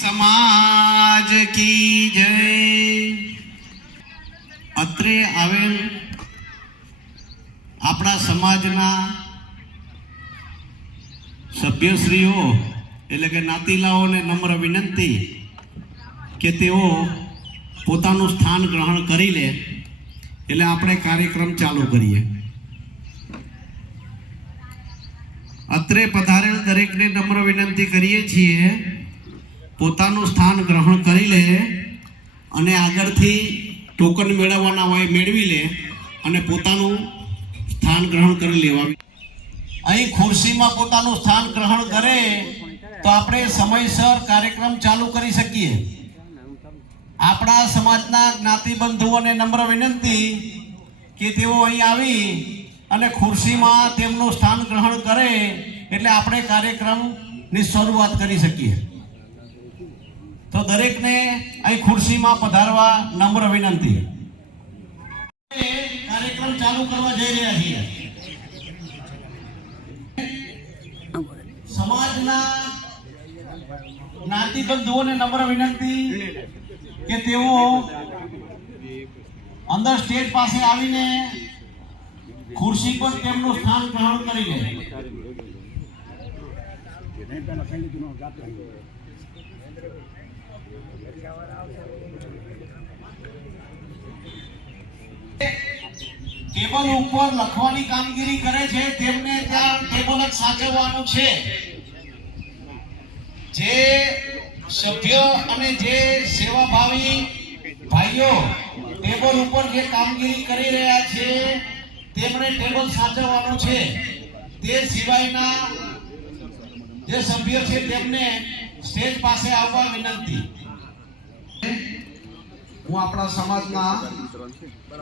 समाज की जय। અત્રે આવેલ આપણા સમાજના સભ્યશ્રીઓ એટલે કે નાતીલાઓને નમ્ર વિનંતી કે તેઓ પોતાનું સ્થાન ગ્રહણ કરી લે એટલે આપણે કાર્યક્રમ ચાલુ કરીએ. અત્રે પધારેલ દરેકને નમ્ર વિનંતી કરીએ છીએ પોતાનું સ્થાન ગ્રહણ કરી લે અને આગળથી ટોકન મેળવવાના હોય મેળવી લે અને પોતાનું સ્થાન ગ્રહણ કરી લેવા. અહીં ખુરશીમાં પોતાનું સ્થાન ગ્રહણ કરે તો આપણે સમયસર કાર્યક્રમ ચાલુ કરી શકીએ. આપણા સમાજના જ્ઞાતિ બંધુઓને નમ્ર વિનંતી કે તેઓ અહીં આવી અને ખુરશીમાં તેમનું સ્થાન ગ્રહણ કરે એટલે આપણે કાર્યક્રમની શરૂઆત કરી શકીએ. તો દરેકને અહીં ખુરશીમાં પધારવા નમ્ર વિનંતી. કાર્યક્રમ ચાલુ કરવા જઈ રહ્યા છીએ. સમાજના જ્ઞાતિ બંધુઓને નમ્ર વિનંતી કે તેઓ અંદર સ્ટેજ પાસે આવીને ખુરશી પર તેમનું સ્થાન ગ્રહણ કરી લે. ટેબલ ઉપર લખવાની કામગીરી કરે છે તેમને ત્યાં ટેબલ જ સાચવવાનું છે. જે સભ્ય અને જે સેવાભાવી ભાઈઓ ટેબલ ઉપર જે કામગીરી કરી રહ્યા છે તેમણે ટેબલ સાચવવાનું છે. તે સિવાયના જે સભ્ય છે તેમને સ્ટેજ પાસે આવવા વિનંતી. હું આપણા સમાજના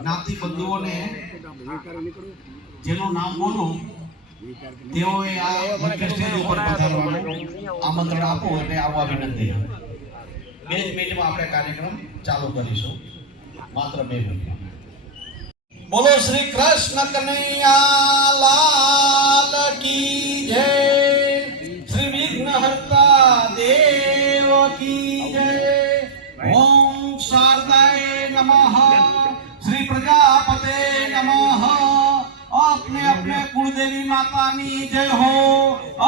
જ્ઞાતિ બંધુઓને જેનું નામ બોલું તેઓએ આ મુખ્ય સ્ટેજ ઉપર પધારવાનું આમંત્રણ આપું એટલે આવવા વિનંતી. 2 મિનિટમાં આપણે કાર્યક્રમ ચાલુ કરીશું. માત્ર 2 મિનિટ. બોલો શ્રી કૃષ્ણ કનૈયા લાલ કી જય. શ્રી વિઘ્નહર્તા દેવ કી જય. ઓમ શારદાય નમઃ. श्री प्रजापते नमः. अपने अपने कुलदेवी माता की जय हो.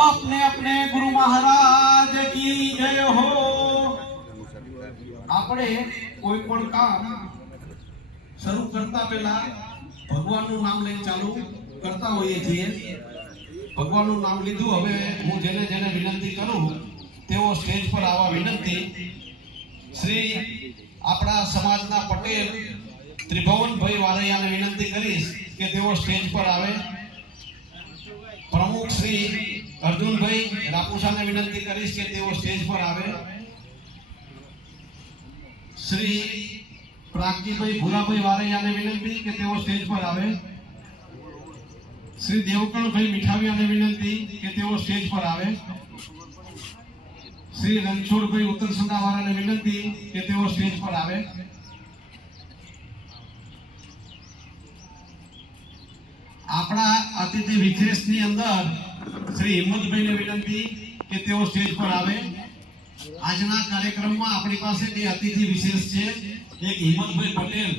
अपने अपने गुरु महाराज की जय हो. આપણે કોઈ પણ કામ શરૂ કરતા પહેલા ભગવાનનું નામ લઈને ચાલુ કરતા હોઈએ છીએ. ભગવાનનું નામ લીધું. હવે હું જેને જેને વિનંતી કરું તેઓ સ્ટેજ પર આવવા વિનંતી. શ્રી આપણા સમાજના પટેલ ત્રિભુવનભાઈ વારૈયાને વિનંતી કરીશ કે તેઓ સ્ટેજ પર આવે. પ્રમુખ શ્રી અર્જુનભાઈ રાપુસાને વિનંતી કરીશ કે તેઓ સ્ટેજ પર આવે. શ્રી પ્રાગજીભાઈ ભુરાભાઈ વારૈયાને વિનંતી કે તેઓ સ્ટેજ પર આવે. શ્રી દેવકણભાઈ મીઠાવિયાને વિનંતી કે તેઓ સ્ટેજ પર આવે. શ્રી રણછોડભાઈ ઉત્તરસંડાવાળાને વિનંતી કે તેઓ સ્ટેજ પર આવે. આપણા અતિથિ વિશેષની અંદર શ્રી હિંમતભાઈને વિનંતી કે તેઓ સ્ટેજ પર આવે. આજના કાર્યક્રમમાં આપણી પાસે 2 અતિથિ વિશેષ છે. એક હિંમતભાઈ પટેલ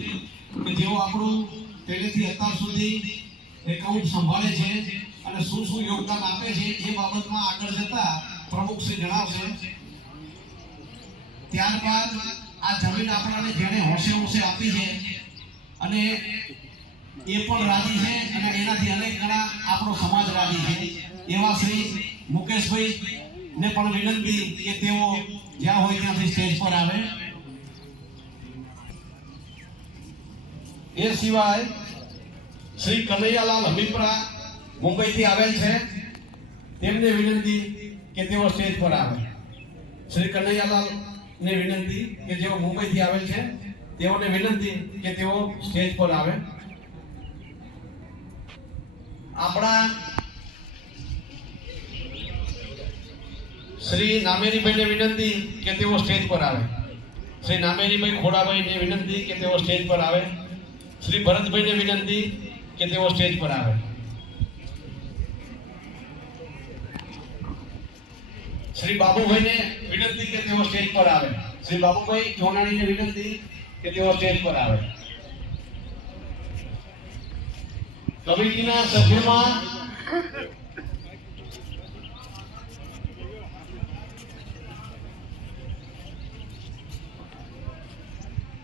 કે જેઓ આપણું પહેલેથી અત્યાર સુધી એકાઉન્ટ સંભાળે છે અને શું શું યોગદાન આપે છે એ બાબતમાં આગળ જતા પ્રમુખ શ્રી જણાવશે. ત્યારબાદ આ જમીન આપણાને જેણે હોશે હોશે આપી છે અને એ પણ રાજી છે અને એનાથી અનેક ગણા આપણો સમાજ રાજી છે એવા શ્રી મુકેશભાઈ ને પણ વિનંતી કે તેઓ જ્યાં હોય ત્યાંથી સ્ટેજ પર આવે. એ સિવાય શ્રી કનૈયાલાલ હમીપરા મુંબઈથી આવેલ છે તેમને વિનંતી કે તેઓ સ્ટેજ પર આવે. શ્રી કનૈયાલાલ ને વિનંતી કે જેઓ મુંબઈથી આવેલ છે તેઓને વિનંતી કે તેઓ સ્ટેજ પર આવે. આપણા શ્રી નામેરીભાઈને વિનંતી કે તેઓ સ્ટેજ પર આવે. શ્રી નામેરીભાઈ ખોડાભાઈને વિનંતી કે તેઓ સ્ટેજ પર આવે. શ્રી ભરતભાઈને વિનંતી કે તેઓ સ્ટેજ પર આવે. શ્રી બાબુભાઈને વિનંતી કે તેઓ સ્ટેજ પર આવે. શ્રી બાબુભાઈ જોનાણીને વિનંતી કે તેઓ સ્ટેજ પર આવે. કમિટીના સભ્યોમાં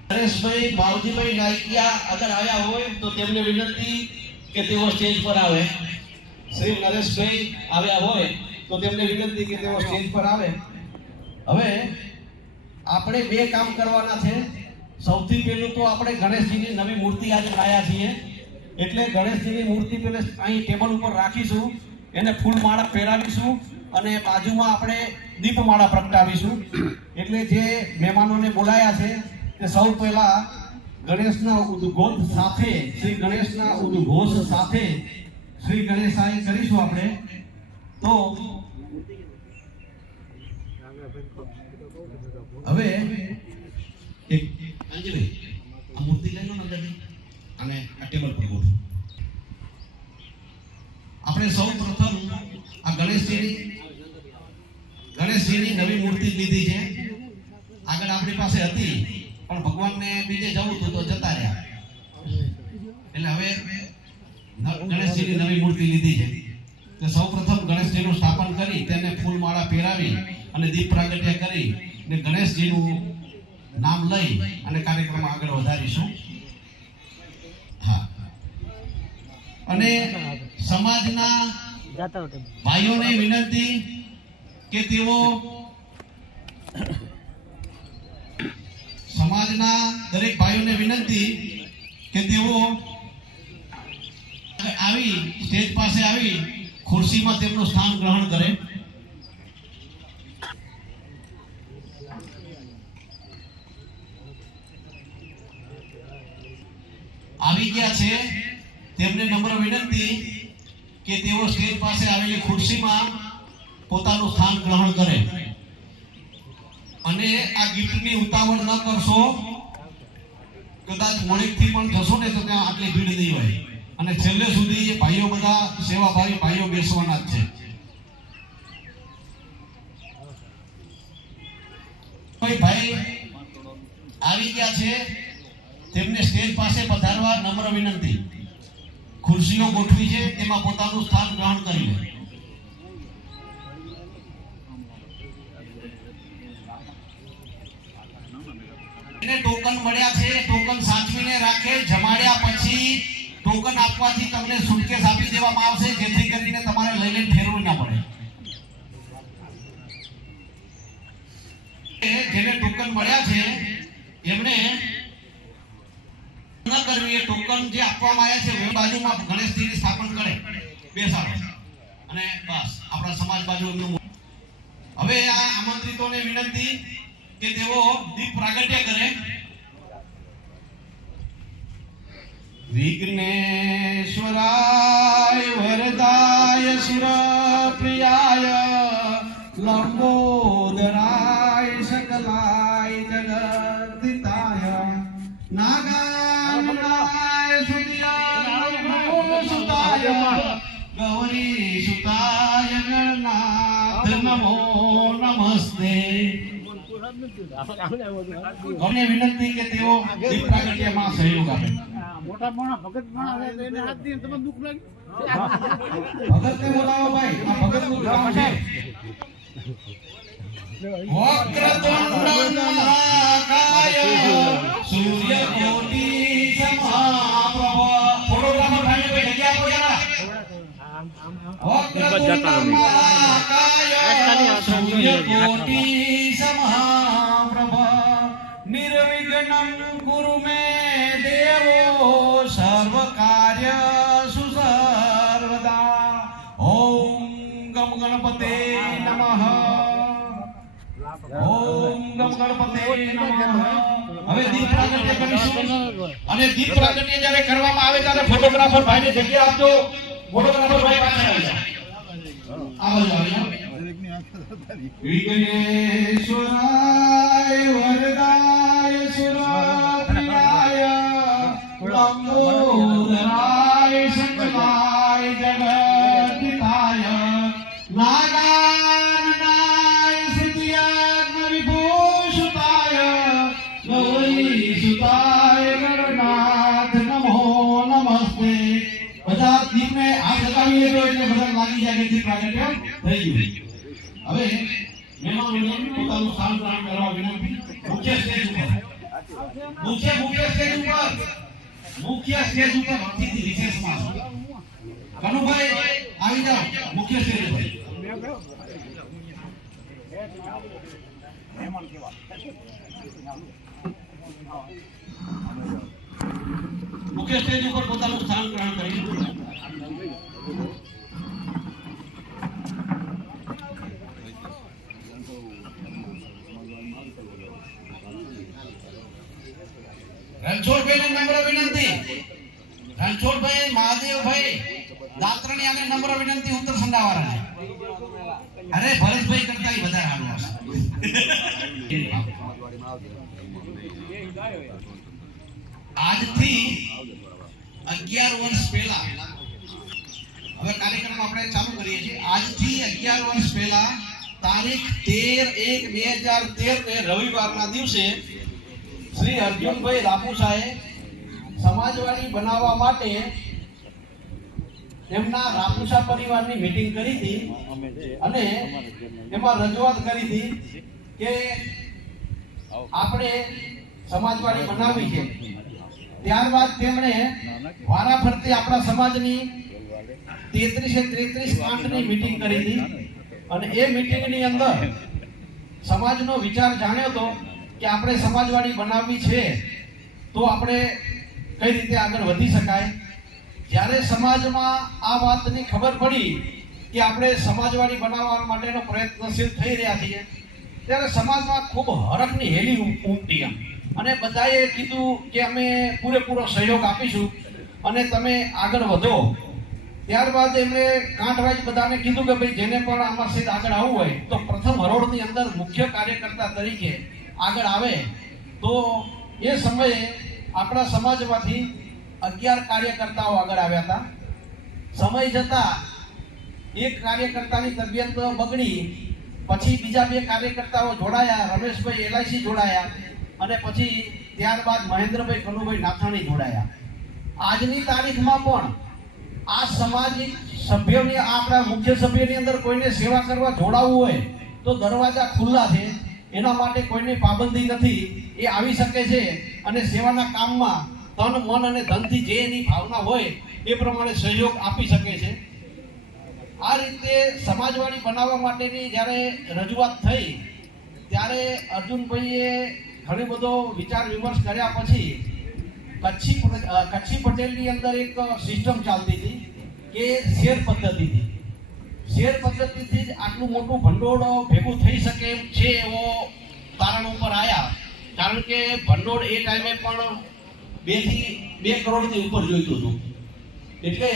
નરેશભાઈ માવજીભાઈ નાયકિયા અગર આવ્યા હોય તો તેમને વિનંતી કે તેઓ સ્ટેજ પર આવે. શ્રી નરેશભાઈ આવ્યા હોય તો તેમને વિનંતી કે તેઓ સ્ટેજ પર આવે. હવે આપણે બે કામ કરવાના છે. સૌથી પહેલું તો આપણે ગણેશજીની નવી મૂર્તિ આજે લાયા છીએ, એટલે ગણેશજીની મૂર્તિ પેલે અહીં ટેબલ ઉપર રાખીશું, એને ફૂલમાળા પહેરાવીશું અને બાજુમાં આપણે દીપમાળા પ્રગટાવીશું. એટલે જે મહેમાનોને બોલાયા છે તે સૌ પહેલા ગણેશના ઉદ્ઘોષ સાથે, શ્રી ગણેશના ઉદ્ઘોષ સાથે શ્રી ગણેશાય કરીશું આપણે. તો હવે એક અંજલિ આ મૂર્તિ લઈ લો અંદરથી અને આ ટેબલ પર ગોઠવો. આપણે સૌ પ્રથમ આ ગણેશજીની નવી મૂર્તિ લીધી છે. આગળ આપણી પાસે હતી પણ ભગવાનને બીજે જવું હતું તો જતા રહ્યા, એટલે હવે ગણેશજીની નવી મૂર્તિ લીધી છે. તો સૌ પ્રથમ ગણેશજીનું સ્થાપન કરી તેને ફૂલમાળા પહેરાવી અને દીપ પ્રાગટ્ય કરી અને ગણેશજીનું નામ લઈ અને કાર્યક્રમ આગળ વધારીશું. હા, અને સમાજના ભાઈઓને વિનંતી કે તેઓ સમાજના દરેક ભાઈઓને વિનંતી કે તેઓ આવી સ્ટેજ પાસે આવી ખુરશીમાં તેમનું સ્થાન ગ્રહણ કરે. આવી ગયા છે તેમને નમ્ર વિનંતી કે તેઓ સ્ટેજ પાસે આવેલી ખુરશીમાં પોતાનું સ્થાન ગ્રહણ કરે અને આ ગિફ્ટની ઉતાવળ ન કરશો. કદાચ મોડેકથી પણ જશો ને તો ત્યાં આટલી ભીડ નહીં હોય અને છેલ્લે સુધી ભાઈઓ બધા સેવાભાવી ભાઈઓ બેસવાના જ છે. કોઈ ભાઈ આવી ગયા છે તેમને સ્ટેજ પાસે પધારવા નમ્ર વિનંતી. ખુરશીઓ ગોઠવી છે તેમાં પોતાનું સ્થાન ગ્રહણ કરી લે. એને ટોકન મળ્યા છે, ટોકન સાચવીને રાખે. જમાડ્યા પછી ટોકન આપવાથી તમને સુટકેસ આપી દેવામાં આવશે, જેથી કરીને તમારે લઈ લઈને ફેરવું ના પડે. જેને ટોકન મળ્યા છે એમણે ન કરવી. એ ટોકન જે આપવામાં આવ્યા છે એ બાજુમાં ગણેશજીની સ્થાપન કરે, બેસાડો અને બસ આપણા સમાજ બાજુ એમનું. હવે આ આમંત્રિતોને વિનંતી કે તેઓ દીપ પ્રાગટ્ય કરે. વિઘ્નેશ્વરાય વરદાય સુરપ્રિયાય લંબોદરાય સકલાય જગદિતાય નાગાય સુતાય ગૌરી સુતાય ગણનાથ નમો નમસ્તે. અમને વિનંતી કે તેઓ દીપ પ્રાગટ્યમાં સહયોગ આપે. મોટા મોટા ભગત માણસ એને હાથ દે તમને દુખ લાગે. ભગતને બોલાવો ભાઈ, આ ભગતનું કામ છે. વક્રતુંડ મહાકાય સૂર્યકોટિ સમપ્રભ. ફોટોગ્રાફર ભાઈ કોઈ જગ્યા આપો જરા. વક્રતુંડ મહાકાય સૂર્યકોટિ સમપ્રભ નિર્વિઘ્नं કુરુ મે દેવો સર્વ કાર્ય સુસર્વદા. ઓમ ગમ ગણપતે નમઃ. ઓમ ગમ ગણપતે નમઃ. હવે દીપ પ્રાગટ્ય કરીશું અને દીપ પ્રાગટ્ય જ્યારે કરવામાં આવે ત્યારે ફોટોગ્રાફર ભાઈને જગ્યા આપજો. ફોટોગ્રાફર ભાઈ પાછળ આવી જાઓ. આવો જાઓ. વિઘ્નેશ્વરાય વરદાય સુરપ્રિયાય લંબોદરાય સકલાય જગદિતાય નાગાનનાય જગ્યાએથી પ્રાગટ્ય થઈ ગયું. હવે મહેમાનોને પોતાનું સ્થાન ગ્રહણ કરવા વિનંતી. મુખ્ય સ્ટેજ ઉપર અતિથિ વિશેષમાં કનુભાઈ આવી જાઓ મુખ્ય સ્ટેજ ઉપર. મુખ્ય સ્ટેજ ઉપર પોતાનું સ્થાન ગ્રહણ કરી રણછોડભાઈને નમ્ર વિનંતી. રણછોડભાઈ, મહાદેવભાઈ દાત્રણી આગળ નમ્ર વિનંતી ઉત્તર સંડાવાળાને. અરે ભરતભાઈ કરતા બધા હારું હશે. આજથી 11 વર્ષ પહેલા હવે કાર્યક્રમ આપણે ચાલુ કરીએ છીએ. આજથી 11 વર્ષ પહેલા તારીખ 13/1/2013 ને રવિવારના દિવસે શ્રી અર્જુનભાઈ રાપુસાએ સમાજવાડી બનાવવા માટે તેમના રાપુસા પરિવારની મીટિંગ કરી હતી અને એમાં રજૂઆત કરી હતી કે આપણે સમાજવાડી બનાવવી છે. ત્યારબાદ તેમણે વારાફરતી આપણા સમાજની 33 કાંઠની મીટિંગ કરી હતી અને એ મીટિંગની અંદર સમાજનો વિચાર જાણ્યો હતો કે આપણે સમાજવાડી બનાવવી છે તો આપણે કઈ રીતે આગળ વધી શકાય. જ્યારે સમાજમાં આ વાતની ખબર પડી કે આપણે સમાજવાડી બનાવવા માટેનો પ્રયત્નશીલ થઈ રહ્યા છીએ ત્યારે સમાજમાં ખૂબ હરખની હેલી ઉમટી અને બધાએ કીધું કે અમે પૂરેપૂરો સહયોગ આપીશું અને તમે આગળ વધો. ત્યારબાદ એમણે કાંઠવાઇઝ બધાને કીધું કે ભાઈ જેને પણ આમાં સીધ આગળ આવવું હોય તો પ્રથમ હરોળની અંદર મુખ્ય કાર્યકર્તા તરીકે આગળ આવે. તો એ સમયે આપણા સમાજમાંથી 11 કાર્યકર્તાઓ આગળ આવ્યા હતા. સમય જતા એક કાર્યકર્તાની તબિયત બગડી, પછી બીજા 2 કાર્યકર્તાઓ જોડાયા. રમેશભાઈ LIC જોડાયા અને પછી ત્યારબાદ મહેન્દ્રભાઈ કનુભાઈ નાથાણી જોડાયા. આજની તારીખમાં પણ આ સામાજિક સભ્યોની આપણા મુખ્ય સભ્યની અંદર કોઈને સેવા કરવા જોડાવવું હોય તો દરવાજા ખુલ્લા છે. એના માટે કોઈની પાબંદી નથી. એ આવી શકે છે અને સેવાના કામમાં તન મન અને ધનથી જે એની ભાવના હોય એ પ્રમાણે સહયોગ આપી શકે છે. આ રીતે સમાજવાડી બનાવવા માટેની જ્યારે રજૂઆત થઈ ત્યારે અર્જુનભાઈએ ઘણી બધો વિચાર વિમર્શ કર્યા પછી કચ્છી પટેલની અંદર એક સિસ્ટમ ચાલતી હતી કે શેર પદ્ધતિથી. શેર પદ્ધતિથી જ આટલું મોટું ભંડોળ ભેગું થઈ શકે એમ છે એવો તારણ ઉપર આવ્યા. કારણ કે ભંડોળ એ ટાઈમે પણ 2 કરોડથી ઉપર જોઈતું હતું. એટલે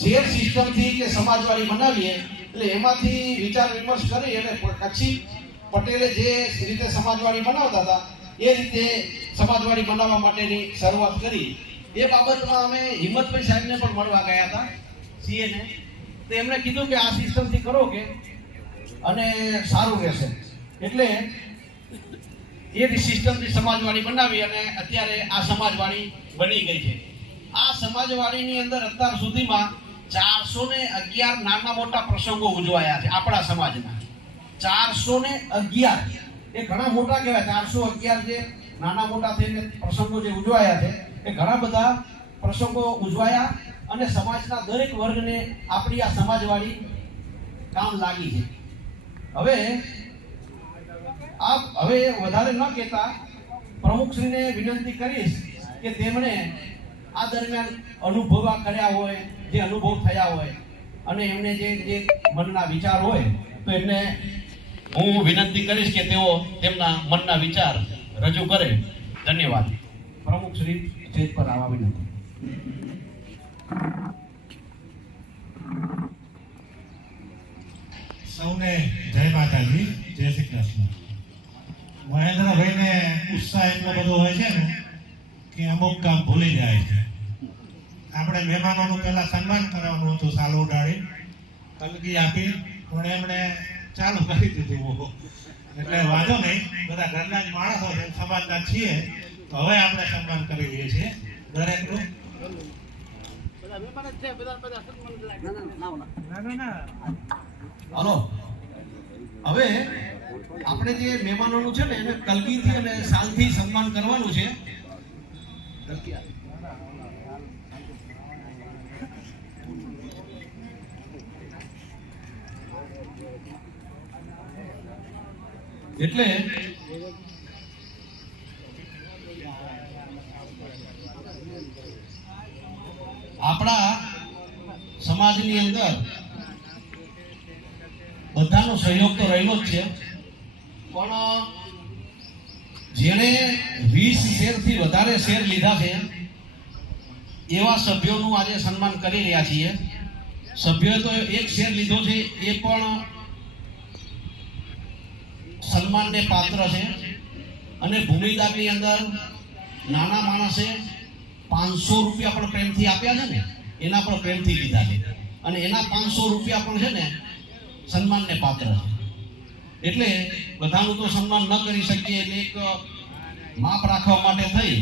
શેર સિસ્ટમથી કે સમાજવાડી બનાવીએ એટલે એમાંથી વિચાર વિમર્શ કરી અને કચ્છી પટેલે જે રીતે સમાજવાડી બનાવતા હતા એ રીતે સમાજવાડી બનાવવા માટેની શરૂઆત કરી. એ બાબતમાં અમે હિંમતભાઈ સાહેબને પણ મળવા ગયા હતા, CA ને. તો એમણે કીધું કે આ સિસ્ટમથી કરો કે અને સારું રહેશે. એટલે એ સિસ્ટમથી સમાજવાડી બનાવી અને અત્યારે આ સમાજવાડી બની ગઈ છે. આ સમાજવાડીની અંદર અત્યાર સુધીમાં 411 નાના મોટા પ્રસંગો ઉજવાયા છે આપણા સમાજના. 411 એ ઘણા મોટા કહેવાય. 411 જે નાના મોટા થઈને પ્રસંગો જે ઉજવાયા છે એ ઘણા બધા પ્રસંગો ઉજવાયા અને સમાજના દરેક વર્ગને આપણી આ સમાજવાડી કામ લાગી છે. હવે વધારે ન કહેતા પ્રમુખશ્રીને વિનંતી કરીશ કે તેમણે આ દરમિયાન અનુભવ કર્યા હોય, જે અનુભવ થયા હોય અને એમને જે મનના વિચાર હોય તો એમને હું વિનંતી કરીશ કે તેઓ તેમના મનના વિચાર રજૂ કરે. ધન્યવાદ. પ્રમુખશ્રી સ્ટેજ પર આવવા વિનંતી. સૌને જય માતાજી, જય શ્રી કૃષ્ણ. મહેન્દ્રભાઈને ઉત્સાહ એટલો બધો હોય છે ને કે અમુક કામ ભૂલી જાય છે. આપણે મહેમાનોનું પહેલા સન્માન કરવાનું હતું, સાલ ઉડાડી કલગી આપી, પણ એમણે ચાલુ કરી દીધું. એટલે વાંધો નહીં, બધા ઘરના જ માણસો છે, સમાજના છીએ, તો હવે આપણે સન્માન કરી દઈએ છીએ દરેકનું. બધા મહેમાન જ છે, બધા સન્માન લાગે. હલો, હવે આપણે જે મહેમાનોનું છે ને એને કલગીથી અને સાલથી સન્માન કરવાનું છે. એટલે આપણા સમાજની અંદર બધાનો સહયોગ તો રહેલો જ છે, પણ જેણે 20 શેરથી વધારે શેર લીધા છે એવા સભ્યોનું આજે સન્માન કરી રહ્યા છીએ. સભ્યોએ તો 1 શેર લીધો છે એ પણ સન્માનને પાત્ર છે. અને ભૂમિદાનની અંદર નાના માણસે 500 રૂપિયા પણ પ્રેમથી આપ્યા છે ને, એના પણ પ્રેમથી લીધા છે, અને એના 500 રૂપિયા પણ છે ને સન્માનને પાત્ર છે. એટલે બધાનું તો સન્માન ન કરી શકીએ, એટલે એક માપ રાખવા માટે થઈ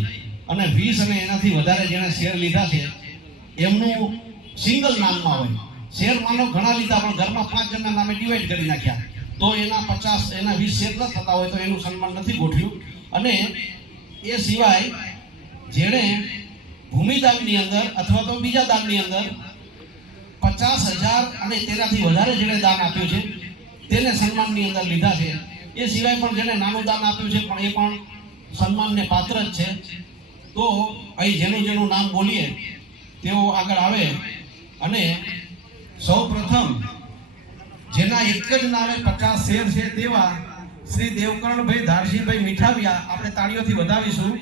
અને 20 અને એનાથી વધારે જેણે શેર લીધા છે એમનું સિંગલ નામમાં હોય. શેર માનો ઘણા લીધા પણ ઘરમાં 5 જણના નામે ડિવાઈડ કરી નાખ્યા તો એના 50 એના 20 શેર ન થતા હોય તો એનું સન્માન નથી ગોઠવ્યું. અને એ સિવાય જેણે ભૂમિદાનની અંદર અથવા તો બીજા દાનની અંદર 50,000 અને તેનાથી વધારે જેણે દાન આપ્યું છે તેને સન્માનની અંદર લીધા છે. એ સિવાય પણ જેણે નાનું દાન આપ્યું છે પણ એ પણ સન્માનને પાત્ર જ છે. તો અહીં જેનું નામ બોલીએ તેઓ આગળ આવે. અને સૌ પ્રથમ જેના એક જ નામે 50 શેર છે તેવા શ્રી દેવકરણભાઈ ધારસીભાઈ મીઠાવિયા આપણે તાળીઓથી વધાવીશું.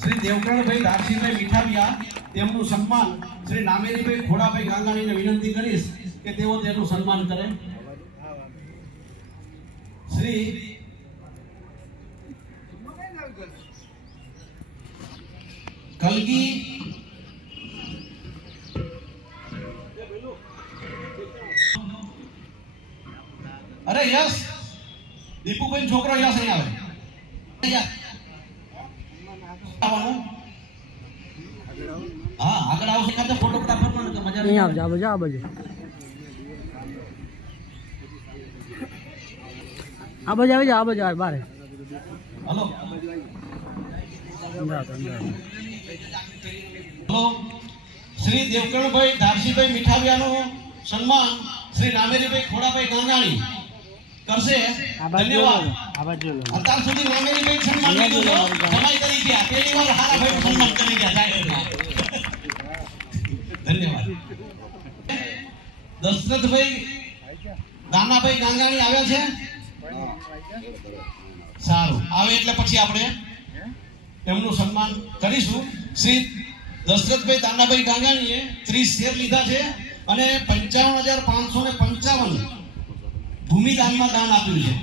શ્રી દેવકરણભાઈ ધારસીભાઈ મીઠાવિયા તેમનું સન્માન શ્રી નામેરીભાઈ ખોડાભાઈ ગાંગાણીને વિનંતી કરીશ કે તેઓ તેનું સન્માન કરે. શ્રી કલગી અરે યસ દીપુભાઈ છોકરો યસ અહીં આવે. હા આગળ આવશે કાં તો ફોટોગ્રાફર પણ મજા અહીં આવજો, આ બાજુ, આ બાજુ. આ બાજુ આવી જાઓ, આ બાજુ બાર. હલો હલો શ્રી દેવકરણભાઈ ધારસીભાઈ મીઠાવિયાનું સન્માન શ્રી નામેરીભાઈ ખોડાભાઈ ગાંગાણી કરશે. ધન્યવાદ. અત્યાર સુધી નામેરીભાઈ સન્માન લીધું છે, સમાજ કરી ગયા, પહેલી વાર હારાભાઈ સન્માન કરી ગયા જાહેરમાં. ધન્યવાદ. દશરથભાઈ દાનાભાઈ ગાંગાણી આવ્યા છે. સારું, આવે એટલે પછી આપણે એમનું સન્માન કરીશું. શ્રી દશરથભાઈ દાનાભાઈ ગાંગાણીએ 30 શેર લીધા છે અને 55,555 ભૂમિદાનમાં દાન આપ્યું છે.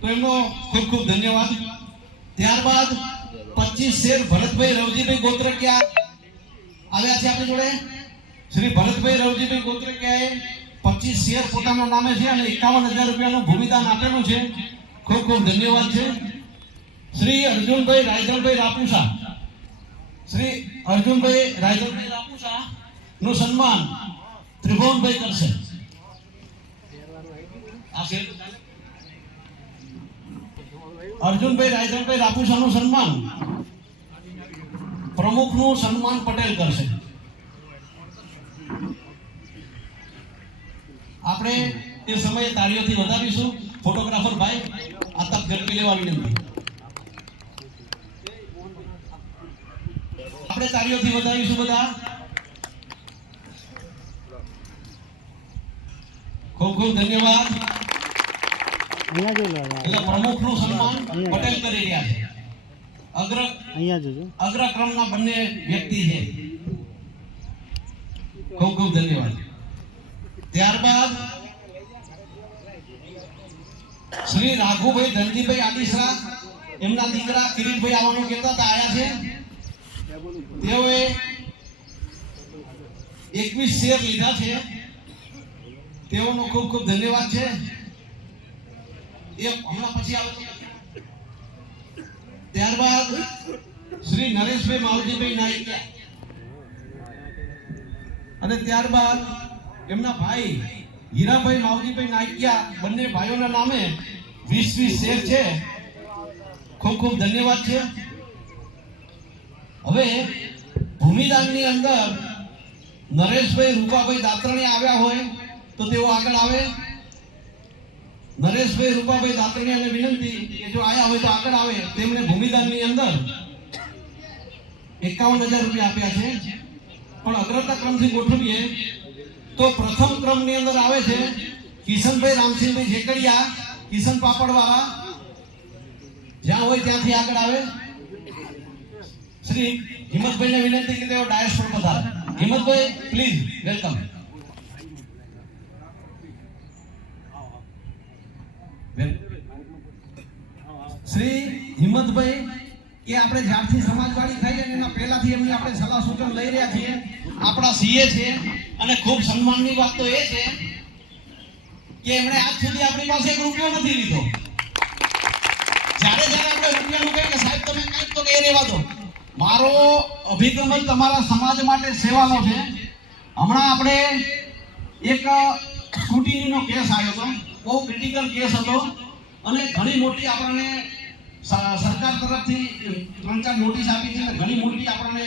તો એમનો ખૂબ ખૂબ ધન્યવાદ. ત્યારબાદ 25 શેર ભરતભાઈ રવજીભાઈ ગોત્રકિયા આવ્યા છે આપણી જોડે. શ્રી ભરતભાઈ રવજીભાઈ ગોત્રકિયાએ 25 શેર પોતાના નામે છે અને 51,000 રૂપિયાનું ભૂમિદાન આપેલું છે. ખૂબ ખૂબ ધન્યવાદ છે. શ્રી અર્જુનભાઈ રાયધનભાઈ રાપુસા, શ્રી અર્જુનભાઈ રાયધનભાઈ રાપુસા નું સન્માન ત્રિભુવનભાઈ કરશે. અર્જુનભાઈ રાયધનભાઈ રાપુસા નું સન્માન પ્રમુખ નું સન્માન પટેલ કરશે. આપણે એ સમયે તાળીઓથી વધાવીશું. ફોટોગ્રાફર ભાઈ આ તક ઝડપી લેવા વિનંતી. આપણે તાળીઓથી વધાવીશું બધા. ખૂબ ખૂબ ધન્યવાદ. એટલે પ્રમુખનું સન્માન પટેલ કરી રહ્યા છે. અગ્રક્રમના બંને વ્યક્તિ છે. ખૂબ ખૂબ ધન્યવાદ. ત્યારબાદ શ્રી રાઘુભાઈ ધનજીભાઈ આડીસરા, એમના દીકરા કિરીટભાઈ આવવાનું કહેતા હતા, આયા છે. તેઓએ 21 શેર લીધા છે. તેઓનો ખૂબ ખૂબ ધન્યવાદ છે. એ હમણાં પછી આવશે. ત્યારબાદ શ્રી નરેશભાઈ માવજીભાઈ નાઈક અને ત્યારબાદ એમના ભાઈ હીરાભાઈ માવજીભાઈ નાયકિયા બંને ભાઈઓના નામે 20 શેર છે. ખૂબ ખૂબ ધન્યવાદ છે. હવે ભૂમિદાનની અંદર નરેશભાઈ રૂપાભાઈ દાત્રણી આવ્યા હોય તો તેઓ આગળ આવે. નરેશભાઈ રૂપાભાઈ દાત્રણીયાને વિનંતી કે જો આયા હોય તો આગળ આવે. તેમણે ભૂમિદાનની અંદર 51,000 રૂપિયા આપ્યા છે. પણ અગ્રતા ક્રમથી ગોઠવીએ તો પ્રથમ ક્રમની અંદર આવે છે કિશનભાઈ રામસિંહભાઈ ઝેકડિયા, કિશન પાપડવાળા. જ્યાં હોય ત્યાંથી આગળ આવે. શ્રી હિંમતભાઈને વિનંતી કે તેઓ ડાયસ પર પધારે. Himmatbhai please welcome. શ્રી હિંમતભાઈ એ આપણે જ્યારથી સમાજવાડી થઈ અને એના પહેલાથી એમની આપણે સલાહ સૂચન લઈ રહ્યા છીએ. આપણા સીએ છે અને ખૂબ સન્માનની વાત તો એ છે કે એમણે આજ સુધી આપણી પાસે 1 રૂપિયો નથી લીધો. જ્યારે આપણે રૂપિયાનું કહીએ કે સાહેબ તમે કંઈક તો એ રહેવા દો. મારો અભિગમ જ તમારા સમાજ માટે સેવાનો છે. હમણાં આપણે એક સ્કૂટીનો કેસ આવ્યો હતો, બહુ ક્રિટિકલ કેસ હતો અને ઘણી મોટી આપણને સરકાર તરફથી 3-4 નોટિસ આપી હતી. ઘણી મોટી આપણને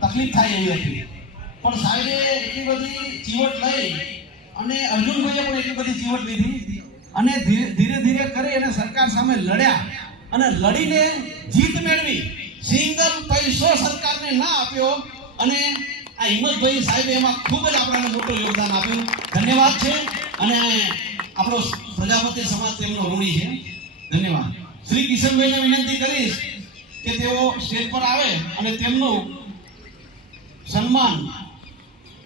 તકલીફ થાય એવી હતી. પણ સાહેબે એટલી બધી ચીવટ લઈ અને અર્જુનભાઈએ પણ એટલી બધી ચીવટ લીધી અને ધીરે ધીરે કરી અને સરકાર સામે લડ્યા અને લડીને જીત મેળવી. સિંગલ પૈસો સરકારને ના આપ્યો અને આ હિંમતભાઈ સાહેબે એમાં ખૂબ જ આપણને મોટું યોગદાન આપ્યું. ધન્યવાદ છે અને આપણો પ્રજાપતિ સમાજ તેમનો ઋણી છે. ધન્યવાદ. શ્રી કિશનભાઈને વિનંતી કરીશ કે તેઓ સ્ટેજ પર આવે અને તેમનું સન્માન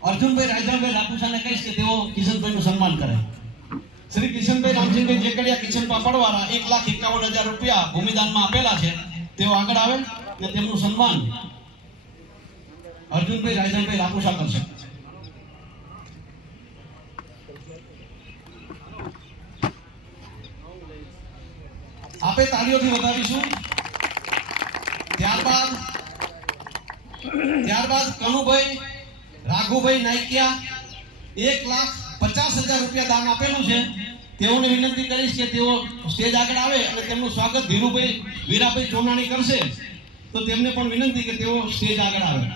અર્જુનભાઈ રાયધણભાઈ રાપુસાને કહીશ કે તેઓ કિશનભાઈનું સન્માન કરે. શ્રી કિશનભાઈ રામસિંહભાઈ ઝેકડિયા, કિશન પાપડવાળા 1,51,000 રૂપિયા ભૂમિદાનમાં આપેલા છે. તેઓ આગળ આવે અને તેમનું સન્માન અર્જુનભાઈ રાયધણભાઈ રાપુસા કરશે. આપે તાળીઓથી વધાવીશું. ત્યારબાદ કનુભાઈ રાઘુભાઈ નાયકિયા 1,50,000 રૂપિયા દાન આપેલું છે. તેઓને વિનંતી કરીશ કે તેઓ સ્ટેજ આગળ આવે અને તેમનું સ્વાગત ધીરુભાઈ વીરાભાઈ ચોનાણી કરશે. તો તેમને પણ વિનંતી કે તેઓ સ્ટેજ આગળ આવે.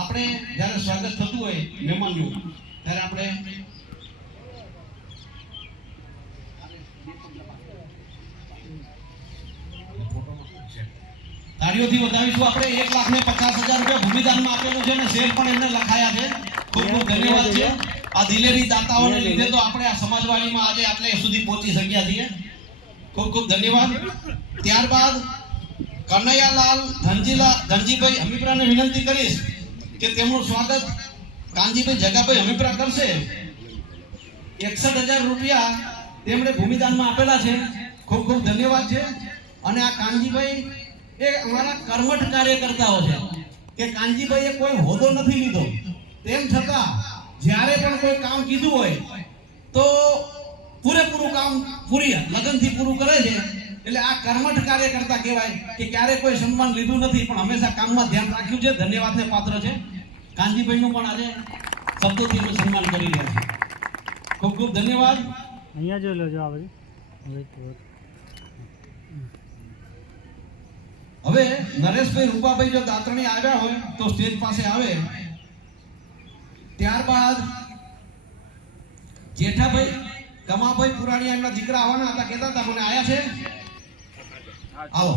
આપણે જ્યારે સ્વાગત થતું હોય મહેમાનનું ત્યારે આપણે તાળીઓથી વધાવીશું. આપણે 1,50,000 રૂપિયા ભૂમિદાનમાં આપેલું છે અને શેર પણ એમને લખાયા છે. ખૂબ ખૂબ ધન્યવાદ છે. આ દિલેરી દાતાઓને લીધે તો આપણે આ સમાજવાડીમાં આજે આટલે સુધી પહોંચી શક્યા છીએ. ખૂબ ખૂબ ધન્યવાદ. ત્યારબાદ કનૈયાલાલ ધનજીભાઈ હમીપરાને વિનંતી કરીશ કે તેમનું સ્વાગત કાનજીભાઈ જગાભાઈ હમીપરા કરશે. 61,000 રૂપિયા તેમણે ભૂમિદાનમાં આપેલા છે. ખૂબ ખૂબ ધન્યવાદ છે. અને આ કાનજીભાઈ એ અમારા કર્મઠ કાર્યકર્તાઓ છે કે કાનજીભાઈએ કોઈ હોદ્દો નથી લીધો, તેમ છતાં જ્યારે પણ કોઈ કામ કીધું હોય તો પૂરેપૂરું કામ પૂરી લગનથી પૂરું કરે છે. એટલે આ કર્મઠ કાર્યકર્તા કહેવાય કે ક્યારે કોઈ સન્માન લીધું નથી પણ હંમેશા કામમાં ધ્યાન રાખ્યું છે. ધન્યવાદને પાત્ર છે. કાનજીભાઈનું પણ આજે શબ્દોથી અમે સન્માન કરી રહ્યા છીએ. ખૂબ ખૂબ ધન્યવાદ. અહીંયા જોઈ લો. જો હવે નરેશભાઈ રૂપાભાઈ જો દાત્રણી આવ્યા હોય તો સ્ટેજ પાસે આવે. ત્યારબાદ જેઠાભાઈ કમાભાઈ પુરાણીયા એમના દીકરા આવવાના હતા, કહેતા હતા મને આયા છે. આવો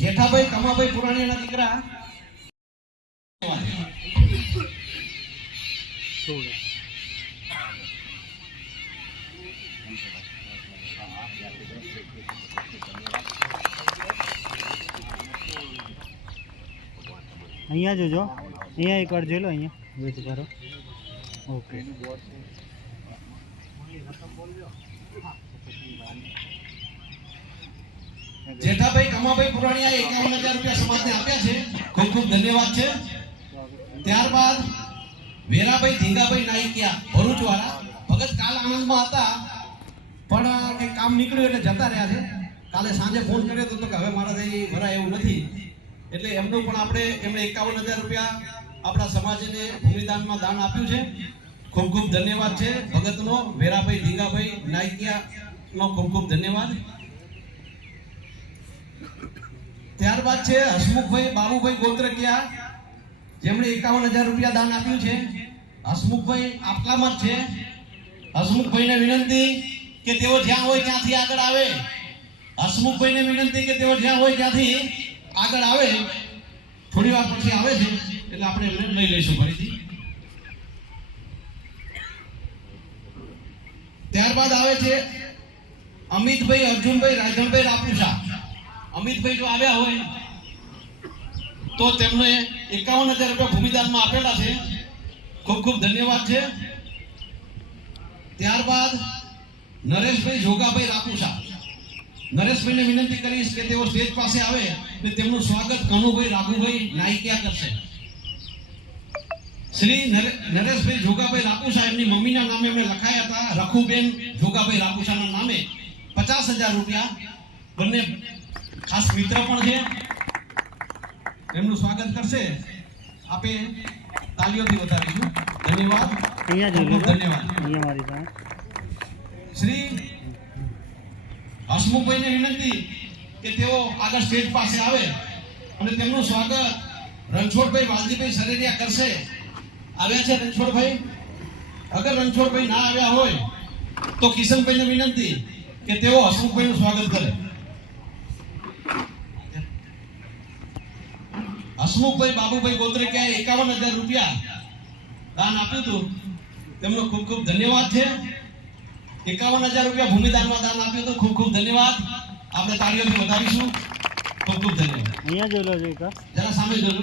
જેઠાભાઈ કમાભાઈ પુરાણીયાના દીકરા. અહીંયા જોજો. અહીંયા એકવાર જોઈ લો. અહીંયા વેટ કરો. ઓકે. જેઠાભાઈ કમાભાઈ પુરાણીયા 51,000 રૂપિયા સમાજને આપ્યા છે. ખૂબ ખૂબ ધન્યવાદ છે. ત્યારબાદ વેરાભાઈ ધીંગાભાઈ નાયકિયા ભરૂચવાળા. ભગત કાલ આણંદમાં હતા પણ કંઈક કામ નીકળ્યું એટલે જતા રહ્યા છે. કાલે સાંજે ફોન કર્યો હતો તો કે હવે મારાથી ભરાય એવું નથી, એટલે એમનું પણ આપણે એમને 51,000 રૂપિયા આપણા સમાજને ભૂમિદાનમાં દાન આપ્યું છે. ખૂબ ખૂબ ધન્યવાદ છે ભગતનો, વેરાભાઈ ધીંગાભાઈ નાયકિયાનો ખૂબ ખૂબ ધન્યવાદ. ત્યારબાદ છે હસમુખભાઈ બાબુભાઈ ગોત્રકિયા, જેમણે 51,000 રૂપિયા દાન આપ્યું છે. હસમુખભાઈ આપલામાં જ છે. હસમુખભાઈને વિનંતી કે તેઓ જ્યાં હોય ત્યાંથી આગળ આવે. હસમુખભાઈને વિનંતી કે તેઓ જ્યાં હોય ત્યાંથી આગળ આવે. થોડી વાર પછી આવે છે એટલે આપણે એમને લઈ લઈશું ફરીથી. ત્યારબાદ આવે છે અમિતભાઈ અર્જુનભાઈ રાયધણભાઈ રાપુસા. અમિતભાઈ જો આવ્યા હોય તો તેમને 51,000 રૂપિયા ભૂમિદાનમાં આપેલા છે. ખૂબ ખૂબ ધન્યવાદ છે. ત્યારબાદ નરેશભાઈ જોગાભાઈ રાપુસા. નરેશભાઈને વિનંતી કરીશ કે તેઓ સ્ટેજ પાસે આવે અને તેમનું સ્વાગત કનુભાઈ રાઘુભાઈ નાયકિયા કરશે. શ્રી નરેશભાઈ જોગાભાઈ રાપુસા એમની મમ્મીના નામે એમણે લખાયા હતા, રખુબેન જોગાભાઈ રાપુસાના નામે 50,000 રૂપિયા. બંને ખાસ મિત્ર પણ છે. એમનું સ્વાગત કરશે, આપે તાલીઓથી વધારીશું. ધન્યવાદ. અહીંયા જોઈ લો, ધન્યવાદ. અહીંયા મારી પાસે. શ્રી હસમુખભાઈને વિનંતી કે તેઓ આગળ સ્ટેજ પાસે આવે અને તેમનું સ્વાગત રણછોડભાઈ વાલજીભાઈ સરેરિયા કરશે. આવ્યા છે રણછોડભાઈ? અગર રણછોડભાઈ ના આવ્યા હોય તો કિશનભાઈને વિનંતી કે તેઓ હસમુખભાઈનું સ્વાગત કરે. હસમુખભાઈ બાબુભાઈ ગોત્રકિયાએ 51,000 રૂપિયા દાન આપ્યું હતું. તેમનો ખૂબ ખૂબ ધન્યવાદ છે. 51,000 રૂપિયા ભૂમિદાનમાં દાન આપ્યું હતું. ખૂબ ખૂબ ધન્યવાદ. આપણે તાળીઓથી વધારીશું. ખૂબ ખૂબ ધન્યવાદ. અહીંયા જોઈ લો જોઈ કા. જરા સામે જોજો.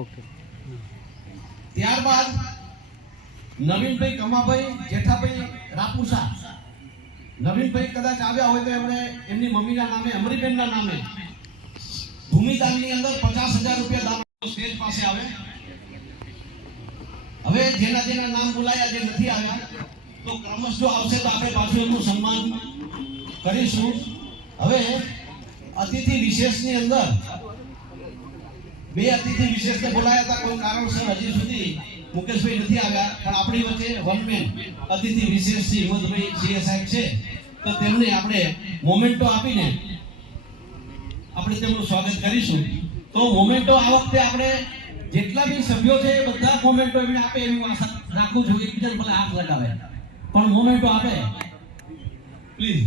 ઓકે. ત્યારબાદ નવીનભાઈ કમાભાઈ જેઠાભાઈ રાપુસા. નવીનભાઈ કદાચ આવ્યા હોય તો એમણે એમની મમ્મીના નામે અમરીબેનના નામે ભૂમિદાનની અંદર 50,000 રૂપિયા દાન સ્ટેજ પાસે આવે. હવે જેના નામ બોલાયા, જે નથી આવ્યા તો ક્રમશઃ આવશે તો આપણે પાછું એમનું સન્માન કરીશું. હવે અતિથિ વિશેષની અંદર 2 અતિથિ વિશેષને બોલાયા હતા, કોઈ કારણસર હજી સુધી મુકેશભાઈ નથી આવ્યા, પણ આપણી વચ્ચે વનમેન અતિથિ વિશેષ શ્રી હિંમતભાઈ સીએ સાહેબ છે, તો તેમને આપણે મોમેન્ટો આપીને આપણે તેમનું સ્વાગત કરીશું. તો મોમેન્ટો આ વખતે આપણે જેટલા બી સભ્યો છે એ બધા મોમેન્ટો એમને આપે એવી આશા રાખું છું. એકબીજાને ભલે હાથ લગાવે પણ મોમેન્ટો આપે પ્લીઝ.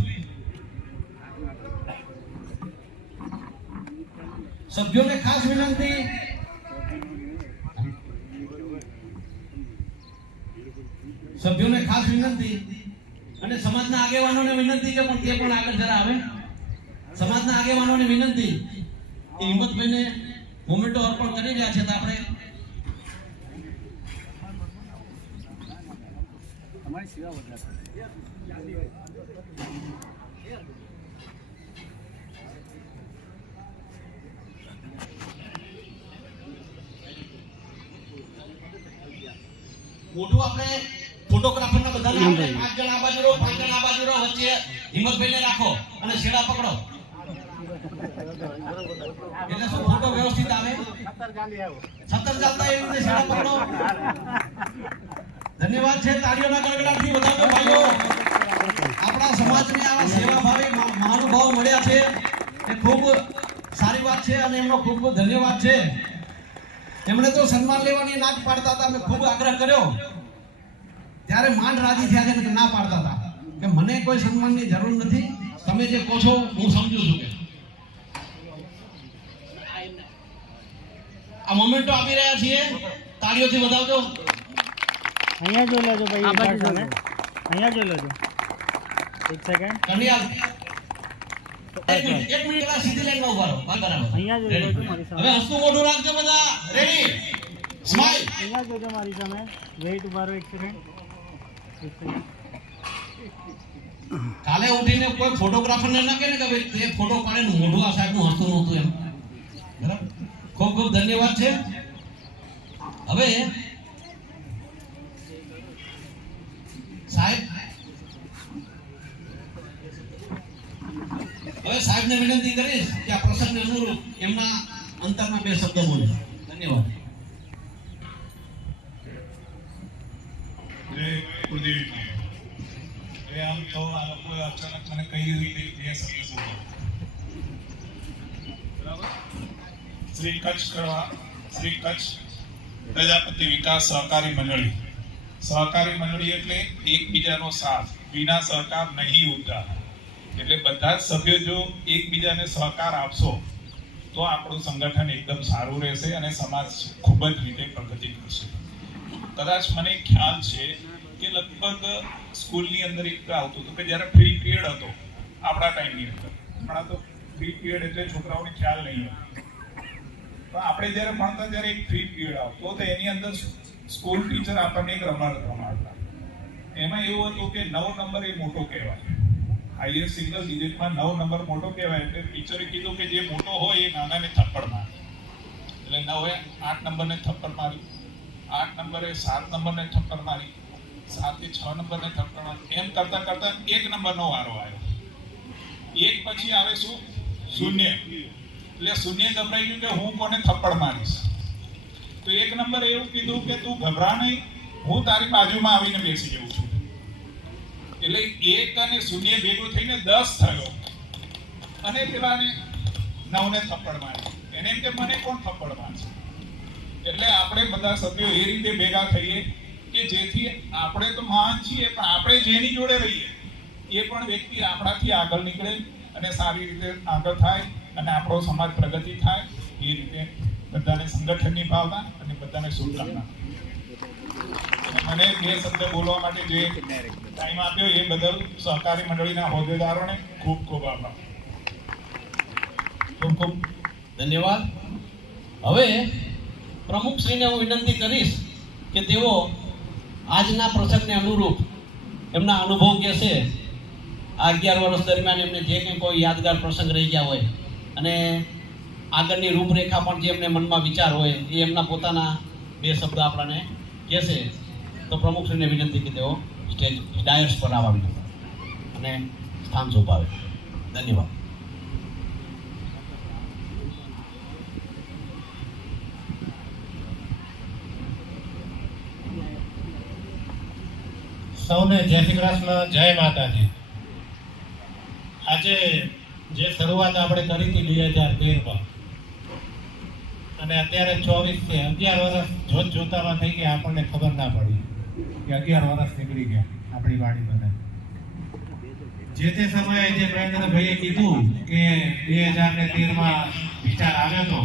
સભ્યોને ખાસ વિનંતી, સભ્યોને ખાસ વિનંતી અને સમાજના આગેવાનોને વિનંતી કે પણ તે પણ આગળ જરા આવે. સમાજના આગેવાનોને વિનંતી કે હિંમતભાઈને મોમેન્ટો અર્પણ કરી રહ્યા છે તો આપણે તમારી સેવા વધારે. મોટું આપણે ફોટોગ્રાફરના બધાને આપણે 5 જણ આ બાજુ રહો, 5 જણ આ બાજુ રહો, વચ્ચે હિંમતભાઈને રાખો અને છેડા પકડો એટલે શું ફોટો વ્યવસ્થિત આવે. 17 ચાલતા એવી રીતે છેડા પકડો. ધન્યવાદ છે. તાળીઓના ગડગડાટથી વધાવો ભાઈઓ. આપણા સમાજને આવા સેવાભાવી મહાનુભાવ મળ્યા છે એ ખૂબ સારી વાત છે અને એમનો ખૂબ ખૂબ ધન્યવાદ છે. એમણે તો સન્માન લેવાની ના જ પાડતા હતા. મેં ખૂબ આગ્રહ કર્યો ત્યારે માંડ રાજી થયા છે કે ના પાડતા હતા કે મને કોઈ સન્માનની જરૂર નથી, તમે જે કહો છો હું સમજુ છું. કે આ મોમેન્ટો આપી રહ્યા છીએ, તાળીઓથી વધાવજો. અહીંયા જોઈ લેજો ભાઈ, એક બાજુ સામે. અહીંયા જોઈ લેજો. એક સેકન્ડ. કન્યા એક મિનિટ પેલા સીધી લાઈનમાં ઉભા રહો. બરાબર. અહીંયા જોઈ લેજો મારી સામે. હવે હસતું મોઢું રાખજો બધા. રેડી? સ્માઈલ. અહીંયા જોજો મારી સામે. વેઇટ ઉભા રહો એક સેકન્ડ. કાલે ઉઠીને કોઈ ફોટોગ્રાફરને ના કહે ને કે ભાઈ તે ફોટો પાડે ને મોઢું આ સાહેબનું હસતું નહોતું એમ. બરાબર? ખૂબ ખૂબ ધન્યવાદ છે. હવે સાહેબ મહારાજને વિનંતી કરીશ કે આ પ્રસંગને અનુરૂપ એમના અંતરના બે શબ્દ બોલે. ધન્યવાદ. જય ગુરુદેવજી. હવે આમ તો આ લોકોએ અચાનક મને કહી દીધી બે શબ્દ બોલો. બરાબર. શ્રી કચ્છ પ્રજાપતિ વિકાસ સહકારી મંડળી. સહકારી મંડળી એટલે એકબીજાનો સાથ, વિના સહકાર નહીં હોતા. એટલે બધા જ સભ્યો જો એકબીજાને સહકાર આપશો તો આપણું સંગઠન એકદમ સારું રહેશે અને સમાજ ખૂબ જ રીતે પ્રગતિ કરશે. કદાચ મને ખ્યાલ છે કે લગભગ સ્કૂલની અંદર એક આવતું હતું કે જ્યારે ફ્રી પીરિયડ હતો આપણા ટાઈમની અંદર, હમણાં તો ફ્રી પીરિયડ એટલે છોકરાઓને ખ્યાલ નહીં હતો, તો આપણે જ્યારે ભણતા ત્યારે એક ફ્રી પીરિયડ આવતો તો એની અંદર સ્કૂલ ટીચર આપણને એક રમત રમાડતા. એમાં એવું હતું કે 9 નંબર એ મોટો કહેવાય, હાઈએસ્ટ સિંગલ ડિજિટમાં 9 નંબર મોટો કહેવાય. એટલે ટીચરે કીધું કે જે મોટો હોય એ નાનાને થપ્પડ મારે. એટલે 9એ 8 નંબરને થપ્પડ મારી, 8 નંબરે 7 નંબરને થપ્પડ મારી, 7 એ 6 નંબરને થપ્પડ મારી. એમ કરતા કરતા 1 નંબરનો વારો આવ્યો. 1 પછી આવે શું? 0. એટલે 0 ગભરાઈ ગયું કે હું કોને થપ્પડ મારીશ. તો 1 નંબરે એવું કીધું કે તું ગભરા નહીં, હું તારી બાજુમાં આવીને બેસી જઉં છું. એટલે 1 અને 0 ભેગું થઈને 10 થયો અને પેલાને 9 ને થપ્પડ મારી. એને એમ કે મને કોણ થપ્પડ મારશે. એટલે આપણે બધા સભ્યો એ રીતે ભેગા થઈએ કે જેથી આપણે તો મહાન છીએ પણ આપણે જેની જોડે રહીએ એ પણ વ્યક્તિ આપણાથી આગળ નીકળે અને સારી રીતે આગળ થાય અને આપણો સમાજ પ્રગતિ થાય. એ રીતે બધાને સંગઠનની ભાવના અને બધાને શુભકામના. મને બે શબ્દ બોલવા માટે જે ટાઈમ આપ્યો એ બદલ સહકારી મંડળીના હોદ્દેદારોને ખૂબ ખૂબ આભાર. ખૂબ ખૂબ ધન્યવાદ. હવે પ્રમુખશ્રીને હું વિનંતી કરીશ કે તેઓ આજના પ્રસંગને અનુરૂપ એમના અનુભવ કહેશે. આ 11 વર્ષ દરમિયાન એમને જે કંઈ કોઈ યાદગાર પ્રસંગ રહી ગયા હોય અને આગળની રૂપરેખા પણ જે એમને મનમાં વિચાર હોય એ એમના પોતાના બે શબ્દ આપણને કહેશે. તો પ્રમુખશ્રીને વિનંતી કે તેઓ સ્ટેજ ડાયસ પર આવવા વિનંતી અને સ્થાન સોંપાવે. ધન્યવાદ. સૌને જય શ્રી કૃષ્ણ, જય માતાજી. આજે જે શરૂઆત આપણે કરી હતી 2013માં અને અત્યારે 24 છે, 11 વર્ષ જોતામાં થઈ ગયા, આપણને ખબર ના પડી કે 11 વર્ષ નીકળી ગયા આપણી વાડી બને. જે તે સમયે જે મહેન્દ્રભાઈએ કીધું કે 2013માં વિચાર આવ્યો હતો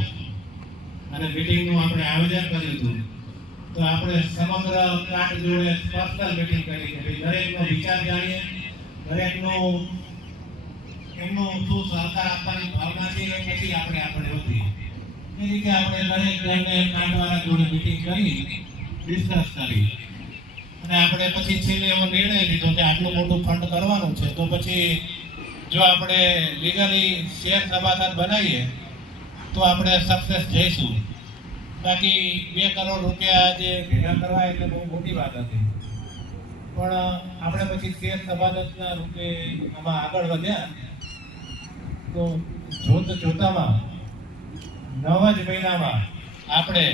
અને મિટિંગનું આપણે આયોજન કર્યું હતું, તો આપણે સમગ્ર કાંઠ જોડે પર્સનલ મીટિંગ કરી કે દરેકનો વિચાર જાણીએ, દરેકનું એમનો શું સહકાર આપવાની ભાવના છે એ પછી આપણે આગળ વધીએ. એ રીતે આપણે દરેક જણને કાંઠવાળા જોડે મીટિંગ કરી ડિસ્કસ કરી અને આપણે પછી છેલ્લે એવો નિર્ણય લીધો કે આટલું મોટું ફંડ કરવાનું છે તો પછી જો આપણે લીગલી શેર સભાસદ બનાવીએ તો આપણે સક્સેસ જઈશું. બાકી 2 કરોડ રૂપિયા જે ભેગા કરવા એટલે બહુ મોટી વાત હતી, પણ આપણે પછી શેર સભાસદના રૂપે આમાં આગળ વધ્યા. તો જોતામાં 9 જ મહિનામાં આપણે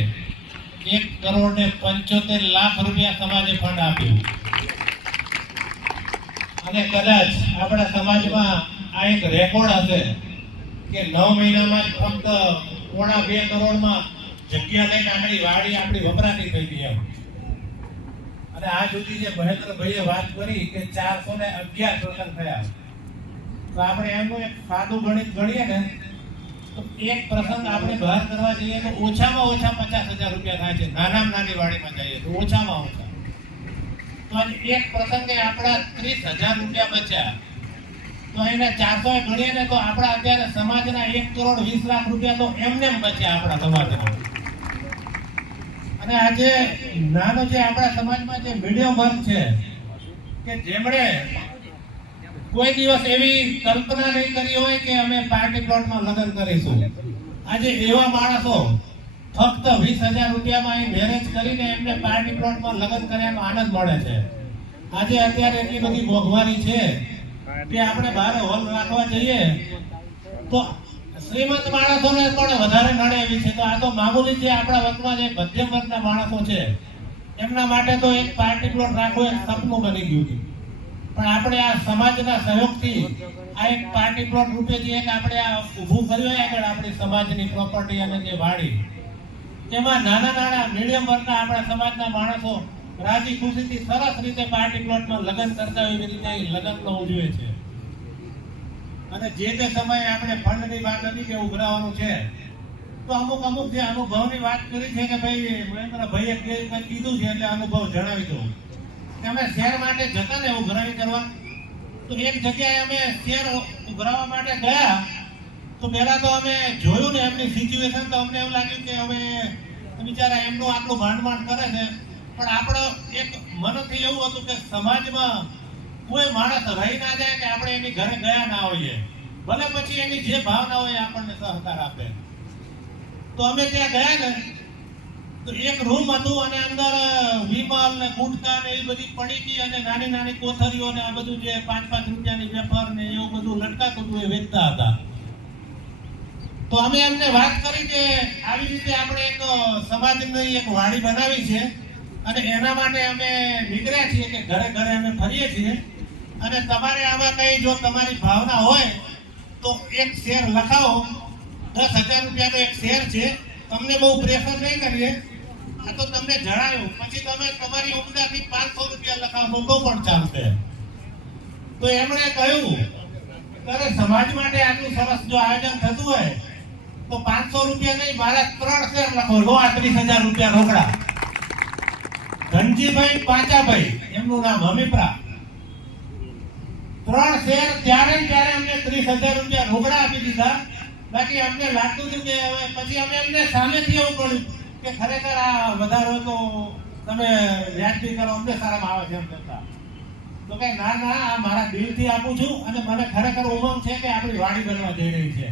1,75,00,000 રૂપિયા સમાજે ફંડ આપ્યું. અને કદાચ આપણા સમાજમાં આ એક રેકોર્ડ હશે કે 9 મહિનામાં ફક્ત 1.25 કરોડમાં જગ્યા લઈને આખી વાડી આપણી વપરાતી થઈ ગઈ એમ. અને આ સુધી જે મહેન્દ્રભાઈએ વાત કરી કે 411 પ્રસંગ થયા, તો આપણે એમનું એક સાદું ગણિત ગણીએ ને તો એક પ્રસંગ આપણે બહાર કરવા જઈએ તો ઓછામાં ઓછા 50,000 રૂપિયા થાય છે. નાનામાં નાની વાડીમાં જઈએ તો ઓછામાં ઓછા. તો એક પ્રસંગે આપણા 30,000 રૂપિયા બચ્યા. તો એને 400 ગણીએ ને તો આપણા અત્યારે સમાજના 1,20,00,000 રૂપિયા તો એમને બચ્યા આપણા સમાજના. અને આજે નાનો જે આપણા સમાજમાં જે મીડિયમ વર્ગ છે કે જેમણે કોઈ દિવસ એવી કલ્પના નહીં કરી હોય કે અમે પાર્ટી પ્લોટમાં લગ્ન કરીશું, આજે એવા માણસો ફક્ત 20,000 રૂપિયામાં અહીં મેરેજ કરીને એમને પાર્ટી પ્લોટમાં લગ્ન કર્યાનો આનંદ મળે છે. આજે અત્યારે એટલી બધી મોંઘવારી છે કે આપણે બહાર હોલ રાખવા જઈએ તો શ્રીમંત માણસોને પણ વધારે નડે એવી છે. તો આ તો મામૂલી જે આપણા વચમાં જે મધ્યમ વર્ગના માણસો છે એમના માટે તો એક પાર્ટી પ્લોટ રાખવું એક સપનું બની ગયું છે. પણ આપણે આ સમાજના સહયોગથી આ એક પાર્ટી પ્લોટ રૂપે જે એક આપણે આ ઊભું કર્યું આગળ આપણી સમાજની પ્રોપર્ટી અને જે વાડી, એમાં નાના નાના મીડિયમ વર્ગના આપણા સમાજના માણસો રાજી ખુશીથી સરસ રીતે પાર્ટી પ્લોટમાં લગ્ન કરતા હોય એવી રીતે લગ્નનો ઉજવે છે. અને જે તે સમયે આપણે ફંડની વાત હતી કે ઉઘરાવાનું છે, તો અમુક જે અનુભવની વાત કરી છે કે ભાઈ મહેન્દ્રભાઈએ કંઈક કીધું છે એટલે અનુભવ જણાવી દઉં કે અમે શેર માટે જતા ને ઉઘરાણી કરવા, તો એક જગ્યાએ અમે શેર ઉઘરાવા માટે ગયા. તો પહેલા તો અમે જોયું ને એમની સિચ્યુએશન, તો અમને એવું લાગ્યું કે હવે બિચારા એમનું આટલું માંડ કરે છે, પણ આપણો એક મનથી એવું હતું કે સમાજમાં કોઈ માણસ રહી ના જાય કે આપણે એની ઘરે ગયા ના હોઈએ, ભલે પછી એની જે ભાવના હોય આપણને સહકાર આપે. તો અમે ત્યાં ગયા ને તો એક રૂમ હતું અને અંદર વિમલ ને ગુટકા ને એ બધી પડીકી અને નાની નાની કોથળીઓ ને આ બધું જે 5-5 રૂપિયાની વેફર ને એવું બધું લટકાતું હતું એ વેચતા હતા. તો અમે એમને વાત કરી કે આવી રીતે આપણે એક સમાજની એક વાડી બનાવી છે અને એના માટે અમે નીકળ્યા છીએ કે ઘરે ઘરે અમે ફરીએ છીએ, અને તમારે આમાં કઈ જો તમારી ભાવના હોય તો એક શેર લખાવો. 10,000 રૂપિયાનો એક શેર છે, તમને બહુ પ્રેશર નહીં કરીએ, આ તો તમને જણાવ્યું. પછી તમે તમારી ઉમદાથી 500 રૂપિયા લખાવો તો પણ ચાલશે. તો એમણે કહ્યું ત્યારે સમાજ માટે આટલું સરસ જો આયોજન થતું હોય તો 500 રૂપિયા નહીં, મારે 3 શેર લખો, લો 30,000 રૂપિયા રોકડા. ધનજીભાઈ પાંચાભાઈ એમનું નામ, હમીપરા. 3 શેર ત્યારે અમને 30,000 રૂપિયા રોકડા આપી દીધા. બાકી અમને લાગતું હતું કે હવે પછી અમે એમને સામેથી એવું કહ્યું કે ખરેખર આ વધારો તો તમે વ્યાજબી કરો, અમને સારામાં આવે છે એમ કરતા. તો કે ના આ મારા દિલથી આપું છું અને મને ખરેખર ઉમંગ છે કે આપણી વાડી બનવા જઈ રહી છે.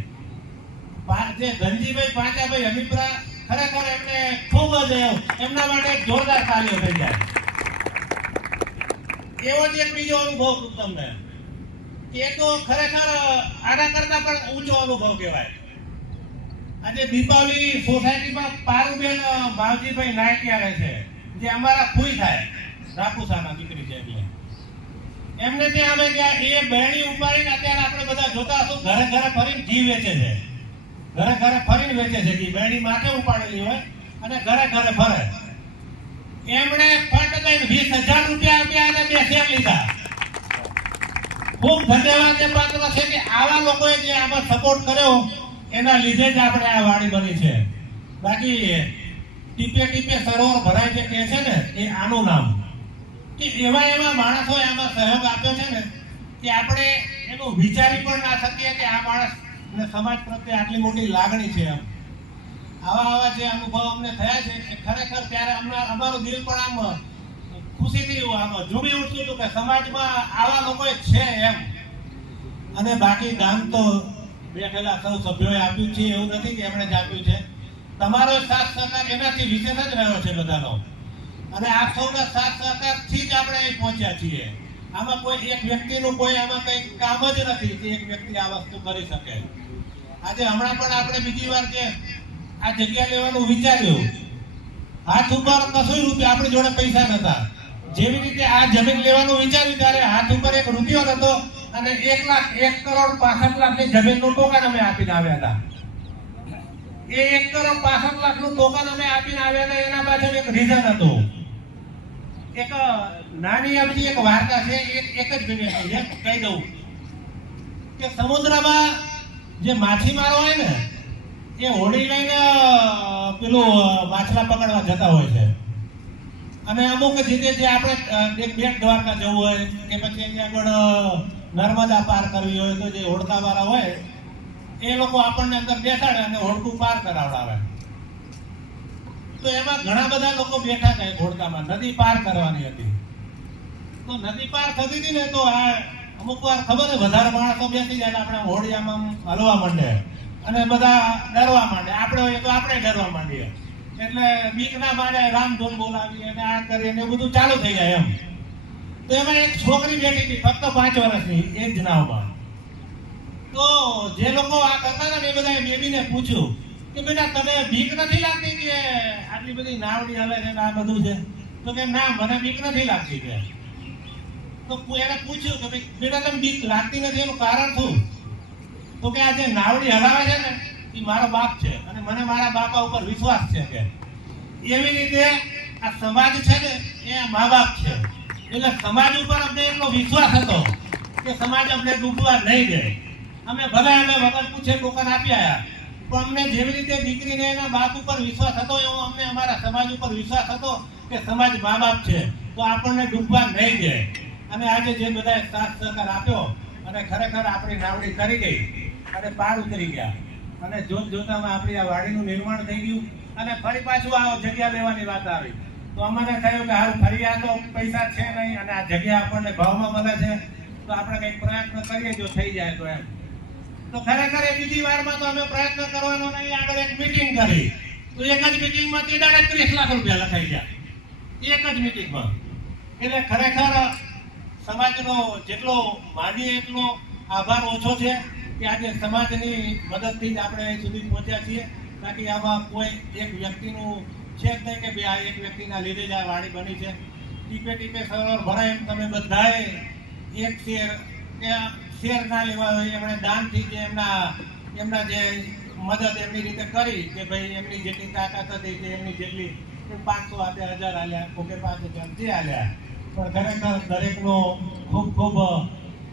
જે ધનજીભાઈ પાંચાભાઈ હમીપરા, ખરેખર એમને ખૂબ જ એમના માટે જોરદાર તાલીઓ થઈ જાય. એવો જ એક બીજો અનુભવ તમને, એ તો ખરેખર આના કરતા પણ ઊંચો અનુભવ કહેવાય. આજે દીપાવલી સોસાયટીમાં પારુબેન ભાવજીભાઈ નાયકિયા રહે છે, જે અમારા ફૂઈ થાય, રાપુસાના દીકરી છે. એટલે એમને ત્યાં અમે ગયા, એ બેણી ઉપાડીને અત્યારે આપણે બધા જોતા હશું ઘરે ઘરે ફરીને ઘી વેચે છે. ઘરે ઘરે ફરીને વેચે છે ઘી, બેણી માથે ઉપાડેલી હોય અને ઘરે ઘરે ફરે. એમણે ફંડ કઈ 20,000 રૂપિયા આપ્યા અને 2 શેર લીધા. ખૂબ ધન્યવાદ પાત્ર છે કે આવા લોકોએ જે આમાં સપોર્ટ કર્યો એના લીધે જ આપણે આ વાડી બની છે. બાકી ટીપે ટીપે સરોવર ભરાય છે કે છે ને, એ આનું નામ કે એવા માણસોએ આમાં સહયોગ આપ્યો છે ને કે આપણે એનું વિચારી પણ ના શકીએ કે આ માણસ ને સમાજ પ્રત્યે આટલી મોટી લાગણી છે. આવા જે અનુભવ અમને થયા છે એ ખરેખર ત્યારે અમારું દિલ પણ આમ ખુશીથી આમ ઝૂમી ઉઠ્યું હતું કે સમાજમાં આવા લોકો છે એમ. અને બાકી દાન તો બેઠેલા સૌ સભ્યોએ આપ્યું છે, એવું નથી કે એમણે જ આપ્યું છે. તમારો સાથ સહકાર એનાથી વિશેષ જ રહ્યો છે બધાનો, અને આ સૌના સાથ સહકારથી જ આપણે અહીં પહોંચ્યા છીએ. આમાં કોઈ એક વ્યક્તિનું કોઈ આમાં કંઈ કામ જ નથી કે એક વ્યક્તિ આ વસ્તુ કરી શકે. આજે હમણાં પણ આપણે બીજી વાર જે આ જગ્યા લેવાનું વિચાર્યું, હાથ ઉપર કશું રૂપિયા આપણી જોડે પૈસા નતા. જેવી રીતે આ જમીન લેવાનું વિચાર્યું ત્યારે હાથ ઉપર 1 રૂપિયો નતો અને 1,65,00,000 ની જમીનનું ટોકન અમે આપીને આવ્યા હતા. એ 1,65,00,000 નું ટોકન અમે આપીને આવ્યા હતા. એના પાછળ એક રીઝન હતું. એક નાની અમથી એક વાર્તા છે, એક જ મિનિટ કહી દઉં કે સમુદ્રમાં જે માછીમારો હોય ને એ હોડી લઈને પેલું માછલા પકડવા જતા હોય છે. અને અમુક જગ્યાએ જે આપણે બેટ દ્વારકા જવું હોય કે પછી અહીંયા આગળ નર્મદા પાર કરવી હોય તો જે હોડકા વાળા હોય એ લોકો આપણને અંદર બેસાડે અને હોડકું પાર કરાવડાવે. તો એમાં ઘણા બધા લોકો બેઠા હતા હોડકામાં, નદી પાર કરવાની હતી. તો નદી પાર થતી હતી ને તો આ અમુક વાર ખબર વધારે માણસો બેસી જાય આપણે હોડિયામાં હલવા માંડે અને બધા ડરવા માંડે. આપણે હોય તો આપણે ડરવા માંડીએ, એટલે બીક ના મારે રામધૂન બોલાવી અને આ કરીને બધું ચાલુ થઈ જાય એમ. તો એમાં એક છોકરી બેઠી હતી ફક્ત 5 વર્ષની, એક જ નાવમાં. તો જે લોકો આ કરતા હતા ને એ બધાએ બેબીને પૂછ્યું કે બેટા તને બીક નથી લાગતી કે આટલી બધી નાવડી હલે છે ને આ બધું છે? તો કે ના, મને બીક નથી લાગતી કે. તો એને પૂછ્યું કે ભાઈ બેટા તને બીક લાગતી નથી એનું કારણ શું? તો કે આ જે નાવડી હલાવે છે ને એ મારો બાપ છે અને મને મારા બાપા ઉપર વિશ્વાસ છે કે. એવી રીતે આ સમાજ છે ને એ મા બાપ છે. એટલે સમાજ ઉપર અમને એટલો વિશ્વાસ હતો કે સમાજ અમને ડૂબવા નહીં દે. અમે વગર પૂછે ટોકન આપી આવ્યા, પણ અમને જેવી રીતે દીકરીને એના બાપ ઉપર વિશ્વાસ હતો એવો અમને અમારા સમાજ ઉપર વિશ્વાસ હતો કે સમાજ મા બાપ છે તો આપણને ડૂબવા નહીં દે. અને આજે જે બધાએ સાથ સહકાર આપ્યો અને ખરેખર આપણી નાવડી કરી ગઈ અને પાર ઉતરી ગયા અને જોતામાં આપણી આ વાડીનું નિર્માણ થઈ ગયું અને ફરી પાછું આ જગ્યા લેવાની વાત આવી. તો અમને કહ્યું કે હાલ ફરી આ તો પૈસા છે નહીં અને આ જગ્યા આપણને ભાવમાં મળે છે તો આપણે કંઈક પ્રયત્ન કરીએ જો થઈ જાય તો એમ. તો ખરેખર એ બીજી વારમાં તો અમે પ્રયત્ન કરવાનો નહીં. આગળ એક મીટિંગ કરી તો એક જ મીટિંગમાં 30 લાખ રૂપિયા લખાઈ ગયા, એક જ મીટિંગમાં. એટલે ખરેખર સમાજનો જેટલો માનીએ એટલો આભાર ઓછો છે કે આજે સમાજની મદદથી જ આપણે અહીં સુધી પહોંચ્યા છીએ. બાકી આમાં કોઈ એક વ્યક્તિનું છે જ નહીં કે ભાઈ આ એક વ્યક્તિના લીધે જ આ વાડી બની છે. ટીપે ટીપે સરોવર ભરાય એમ તમે બધાએ એક શેર ના લેવા હોય એમણે દાનથી જે એમના જે મદદ એમની રીતે કરી કે ભાઈ એમની જેટલી તાકાત હતી કે એમની જેટલી 500 આપ્યા, 1000 આલ્યા, કોકે 5000 જે આલ્યા. પણ ખરેખર દરેકનો ખૂબ ખૂબ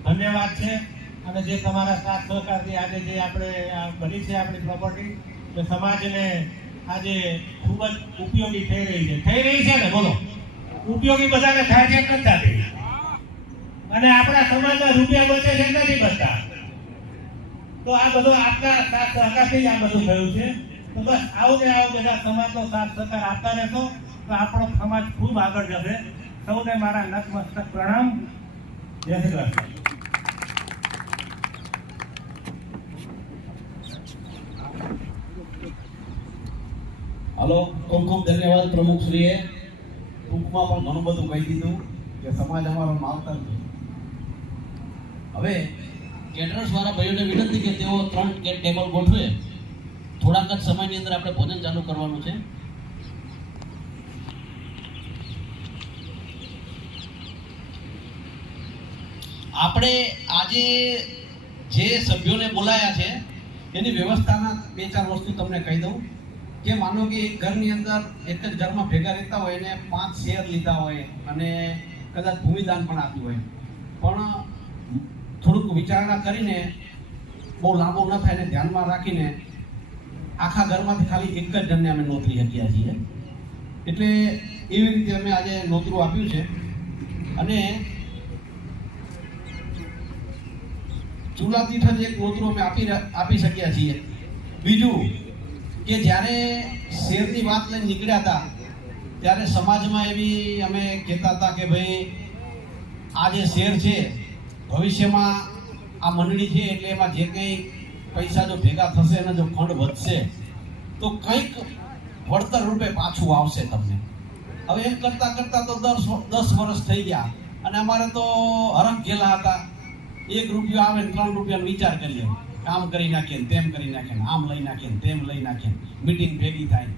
ધન્યવાદ છે. અને જે તમારા સાથ સહકારથી આજે જે આપણે બની છે આપણી પ્રોપર્ટી એ સમાજને આજે ખૂબ જ ઉપયોગી થઈ રહી છે ને? બોલો, ઉપયોગી બધાને થાય છે કે નથી થતી? અને આપણા સમાજના રૂપિયા બચે છે નથી બચતા. તો આ બધું આપણા સાથ સહકારથી જ આ બધું થયું છે. તો બસ આવું ને આવું બધા સમાજનો સાથ સહકાર આપતા રહેશો તો આપણો સમાજ ખૂબ આગળ જશે. સૌને મારા નતમસ્તક પ્રણામ. જય શ્રી કૃષ્ણ. હલો, ખૂબ ખૂબ ધન્યવાદ પ્રમુખશ્રીએ. ટૂંકમાં પણ ઘણું બધું કહી દીધું કે સમાજ અમારો માવતર છે. હવે કેટરર્સ વાળા ભાઈઓને વિનંતી કે તેઓ 3 ટેબલ ગોઠવે. થોડાક જ સમયની અંદર આપણે ભોજન ચાલુ કરવાનું છે. આપણે આજે જે સભ્યોને બોલાયા છે એની વ્યવસ્થાના 2-4 વસ્તુ તમને કહી દઉં કે માનો કે એક ઘરની અંદર એક જ ઘરમાં ભેગા રહેતા હોય એને 5 શેર લીધા હોય અને કદાચ ભૂમિદાન પણ આપ્યું હોય, પણ થોડુંક વિચારણા કરીને બહુ લાંબુ ન થાય ને ધ્યાનમાં રાખીને આખા ઘરમાંથી ખાલી એક જ જણને અમે નોતરી શક્યા છીએ. એટલે એવી રીતે અમે આજે નોતરું આપ્યું છે. અને ચૂલા દીઠ જ એક નોતરું અમે આપી શક્યા છીએ. બીજું કે જ્યારે શેરની વાત લઈને નીકળ્યા હતા ત્યારે સમાજમાં એવી અમે કહેતા હતા કે ભાઈ આ જે શેર છે ભવિષ્યમાં આ મંડળી છે એટલે એમાં જે કંઈ પૈસા જો ભેગા થશે અને જો ફંડ વધશે તો કંઈક વળતર રૂપે પાછું આવશે તમને. હવે એમ કરતાં કરતાં તો 10 વર્ષ થઈ ગયા અને અમારે તો હરખ ગયેલા હતા. 1 રૂપિયો આવે ને 3 રૂપિયાનો વિચાર કરીએ, આમ કરી નાખીએ ને તેમ કરી નાખીએ ને આમ લઈ નાખીએ ને તેમ લઈ નાખીએ, મીટિંગ ભેગી થાય.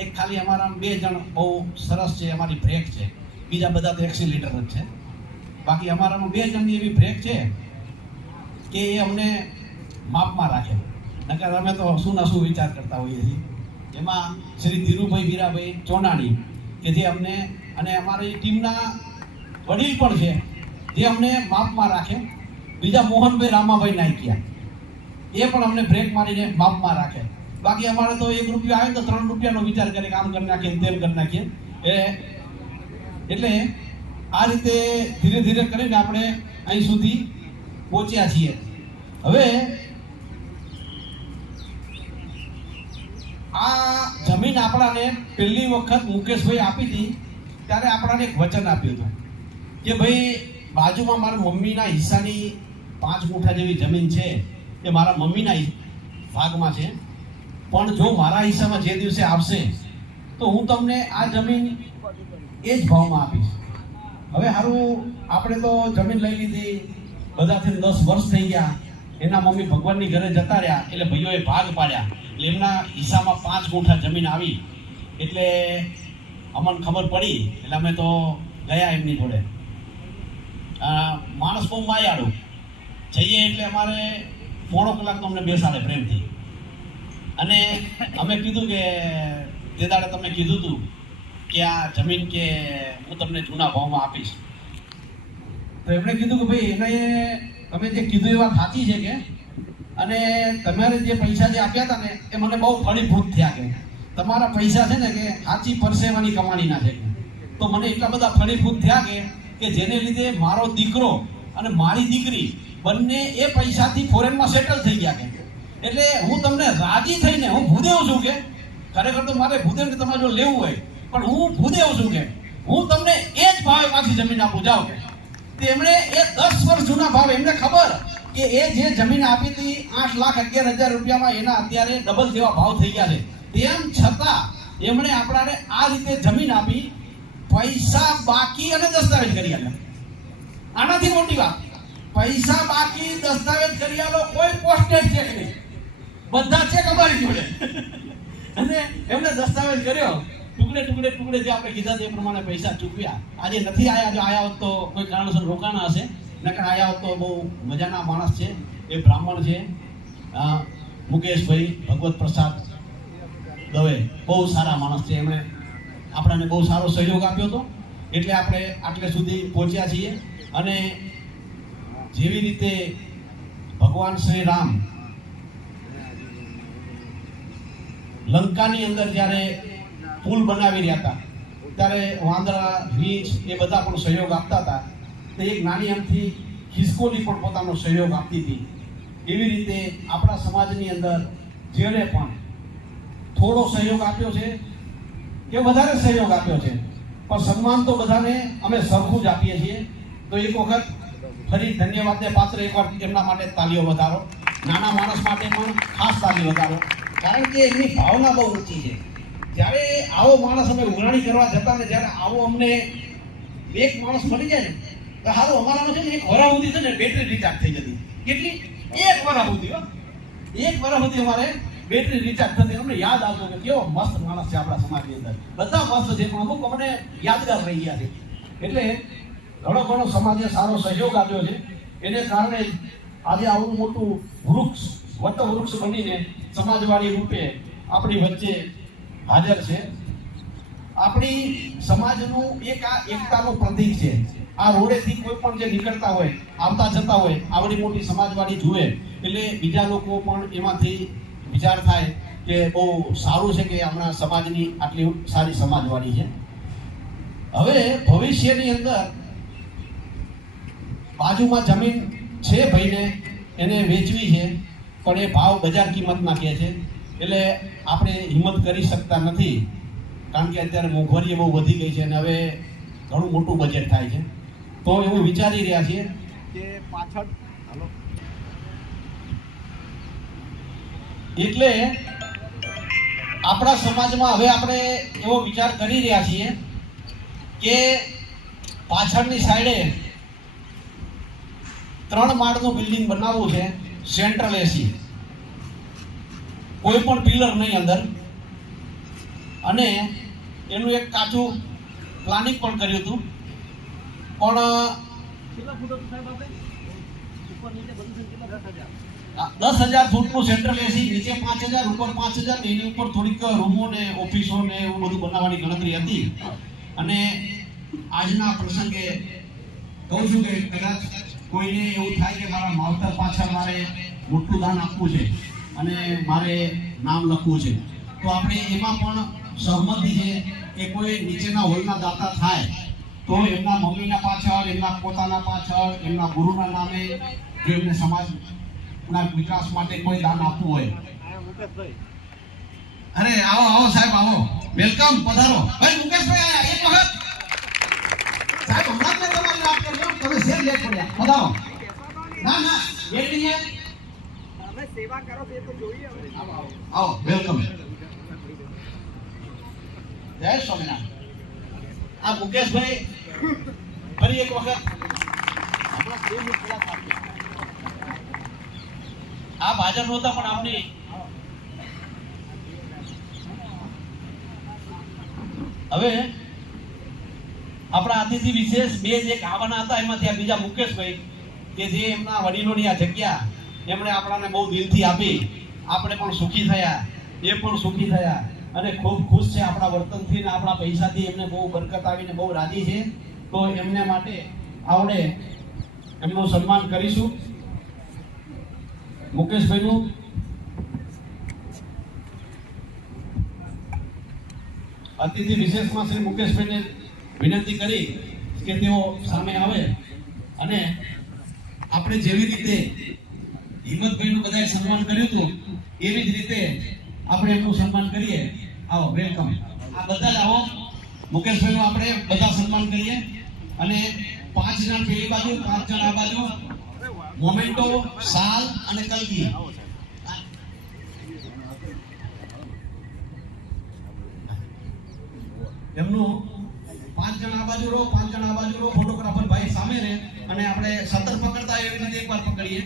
એક ખાલી અમારા 2 જણ બહુ સરસ છે, અમારી બ્રેક છે, બીજા બધા તો એક્સિલેટર જ છે. બાકી અમારામાં 2 જણની એવી બ્રેક છે કે એ અમને માપમાં રાખે. નકર અમે તો શું ના શું વિચાર કરતા હોઈએ છીએ. એમાં શ્રી ધીરુભાઈ વીરાભાઈ ચોનાણી કે જે અમને અને અમારી ટીમના વડીલ પણ છે જે અમને માપમાં રાખે. બીજા મોહનભાઈ રામાભાઈ નાયકિયા એ પણ અમને બ્રેક મારીને માપમાં રાખે. બાકી અમારે તો 1 રૂપિયો આવે તો 3 રૂપિયાનો વિચાર કરીએ કે આમ કરી નાખીએ તેમ કરી નાખીએ. એટલે આ રીતે ધીરે ધીરે કરીને આપણે અહીં સુધી પહોંચ્યા છીએ. હવે આ જમીન આપણાને પહેલી વખત મુકેશભાઈ આપી હતી ત્યારે આપણાને એક વચન આપ્યું હતું કે ભાઈ બાજુમાં મારા મમ્મીના હિસ્સાની 5 મુઠ્ઠા જેવી જમીન છે એ મારા મમ્મીના ભાગમાં છે, પણ જો મારા હિસ્સામાં જે દિવસે આવશે તો હું તમને આ જમીન એ જ ભાવમાં આપીશ. હવે સારું આપણે તો જમીન લઈ લીધી, બધાથી 10 વર્ષ થઈ ગયા એના મમ્મી ભગવાનની ઘરે જતા રહ્યા એટલે ભાઈઓએ ભાગ પાડ્યા એટલે એમના હિસ્સામાં 5 ગુંઠા જમીન આવી એટલે અમને ખબર પડી એટલે અમે તો ગયા એમની જોડે. માણસ બહુ માયાળું જઈએ એટલે અમારે પોણો કલાક તો અમને બેસાડે પ્રેમથી અને અમે કીધું કે તે દાડે તમને કીધું હતું કે આ જમીન કે હું તમને જૂના ભાવમાં આપીશ. તો એમણે કીધું કે ભાઈ એને તમે જે કીધું એ વાત સાચી છે કે અને તમારે જે પૈસા જે આપ્યા હતા ને એ મને બહુ ફળીભૂત થયા કે તમારા પૈસા છે ને કે સાચી પરસેવાની કમાણીના છે. તો મને એટલા બધા ફળીભૂત થયા કે જેને લીધે મારો દીકરો અને મારી દીકરી બંને એ પૈસાથી ફોરેનમાં સેટલ થઈ ગયા કે એટલે હું તમને રાજી થઈને હું ભૂદેવ છું કે ખરેખર તો મારે ભૂદેવને તમારે જો લેવું હોય પણ હું ભૂદેવ છું કે હું તમને એ જ ભાવે પાછી જમીન આપું જાઓ કે તેમણે એ 10 વર્ષ જૂના ભાવ એમને ખબર કે એ જે જમીન આપી હતી 8,11,000 રૂપિયામાં એના અત્યારે ડબલ જેવા ભાવ થઈ ગયા છે. તેમ છતાં એમણે આપણાને આ રીતે જમીન આપી પૈસા બાકી અને દસ્તાવેજ કરી આપ્યા. આનાથી મોટી વાત પૈસા બાકી દસ્તાવેજ કરી આલો કોઈ પોસ્ટેજ ચેક નહીં બધા ચેક અમારી જોડે અને એમને દસ્તાવેજ કર્યો ટુકડે જે આપણે કીધા તે પ્રમાણે પૈસા ચૂકવ્યા. આજે નથી આયા જો આયા હોત તો કોઈ કારણસર રોકાણા હશે નકર આયા હોત તો બહુ મજાના માણસ છે એ બ્રાહ્મણ છે મુકેશભાઈ ભગવત પ્રસાદ દવે બહુ સારા માણસ છે. એમણે આપણને બહુ સારો સહયોગ આપ્યો હતો એટલે આપણે આટલે સુધી પહોંચ્યા છીએ. અને જેવી રીતે ભગવાન શ્રી રામ લંકાની અંદર જ્યારે પુલ બનાવી રહ્યા હતા ત્યારે વાંદરા રીંછ એ બધા પણ સહયોગ આપતા હતા. તો એક નાની અમથી ખિસકોલી પણ પોતાનો સહયોગ આપતી હતી. એવી રીતે આપણા સમાજની અંદર જેણે પણ થોડો સહયોગ આપ્યો છે કે વધારે સહયોગ આપ્યો છે પણ સન્માન તો બધાને અમે સરખું જ આપીએ છીએ. તો એક વખત ફરી ધન્યવાદને પાત્ર એકવાર એમના માટે તાલીઓ વધારો. નાના માણસ માટે પણ ખાસ તાલી વધારો કારણ કે એમની ભાવના બહુ ઊંચી છે. જ્યારે આવો માણસ અમે ઉઘરાણી કરવા જતા ને જ્યારે આવો અમને એક માણસ મળી જાય ને તો સારું અમારામાં છે ને એક વરસ સુધી છે ને બેટરી રિચાર્જ થઈ જતી. કેટલી? 1 વરસ સુધી 1 વરસ સુધી અમારે બેટરી રિચાર્જ થતી. અમને યાદ આવતો કે કેવો મસ્ત માણસ છે આપણા સમાજની અંદર. બધા મસ્ત છે પણ અમુક અમને યાદગાર રહી ગયા છે. એટલે ઘણો સમાજે સારો સહયોગ આપ્યો છે. એને કારણે આજે આવું મોટું વૃક્ષ વટવૃક્ષ બનીને સમાજવાડી રૂપે આપણી વચ્ચે હાજર છે. આપણી સમાજનું એક આ એકતાનું પ્રતીક છે. આ રોડેથી કોઈ પણ જે નીકળતા હોય આવતા જતા હોય આવડી મોટી સમાજવાડી જુએ એટલે બીજા લોકો પણ એમાંથી વિચાર થાય કે બહુ સારું છે કે આપણા સમાજની આટલી સારી સમાજવાડી છે. હવે ભવિષ્યની અંદર બાજુમાં જમીન છે ભાઈને એને વેચવી છે પણ એ ભાવ બજાર કિંમતના કહે છે એટલે આપણે હિંમત કરી શકતા નથી કારણ કે અત્યારે મોંઘવારી બહુ વધી ગઈ છે અને હવે ઘણું મોટું બજેટ થાય છે. તો એવું વિચારી રહ્યા છીએ કે પાછળ એટલે આપણા સમાજમાં હવે આપણે એવો વિચાર કરી રહ્યા છીએ કે પાછળની સાઈડે 3 માળનું બિલ્ડિંગ બનાવવું છે. સેન્ટ્રલ એસી કોઈ પણ પિલર નહીં અંદર અને એનું એક કાચું પ્લાનિંગ પણ કર્યું હતું પણ 10,000 ફૂટનું સેન્ટ્રલ એસી નીચે 5,000 ઉપર 5,000 એની ઉપર થોડીક રૂમો ને ઓફિસો ને એવું બધું બનાવવાની ગણતરી હતી. અને આજના પ્રસંગે કહું છું કે કદાચ કોઈને એવું થાય કે મારા માવતર પાછળ મારે મોટું દાન આપવું છે અને મારે નામ લખવું છે તો આપણે એમાં પણ સહમતિ છે કે કોઈ નીચેના હોલના દાતા થાય તો એમના મમ્મીના પાછળ એમના પોતાના પાછળ એમના ગુરુના નામે જો એમને સમાજના વિકાસ માટે કોઈ દાન આપવું હોય. અરે આવો સાહેબ આવો વેલકમ પધારો. ભાઈ મુકેશભાઈ આયા એક વખત સાહેબ હમણાં જ તમારી વાત કરજો તમે શેર લેટ પડ્યા પધારો. ના બેઠીએ તમે સેવા કરો તે તો જોઈએ. આવો વેલકમ. જય સ્વામિનારાયણ. આ મુકેશભાઈ ફરી એક વખત આપ હાજર નહોતા પણ આપની હવે આપણા અતિથિ વિશેષ બે જે આવવાના હતા એમાંથી આ બીજા મુકેશભાઈ કે જે એમના વડીલોની આ જગ્યા એમણે આપણાને બહુ દિલથી આપી, આપણે પણ સુખી થયા, એ પણ સુખી થયા અને ખૂબ ખુશ છે આપણા વર્તનથી ને આપણા પૈસાથી. એમને બહુ બરકત આવીને બહુ રાજી છે. તો એમને માટે આવડે એમનું સન્માન કરીશું મુકેશભાઈનું. અતિથિ વિશેષમાં શ્રી મુકેશભાઈને વિનંતી કરી કે તેઓ સામે આવે અને આપણે જેવી રીતે હિંમતભાઈનું બધાએ સન્માન કર્યું હતું એવી જ રીતે આપણે એમનું સન્માન કરીએ. આવો, વેલકમ. આ બધા જ આવો, મુકેશભાઈનું આપણે બધા સન્માન કરીએ અને 5 જણ પેલી બાજુ, 5 જણ આ બાજુ. મોમેન્ટો, સાલ અને કલગી. એમનું 5 જણ આ બાજુ રહો, 5 જણ આ બાજુ રહો. ફોટોગ્રાફર ભાઈ સામે રહે અને આપણે સતર પકડતા એવી રીતે એકવાર પકડીએ.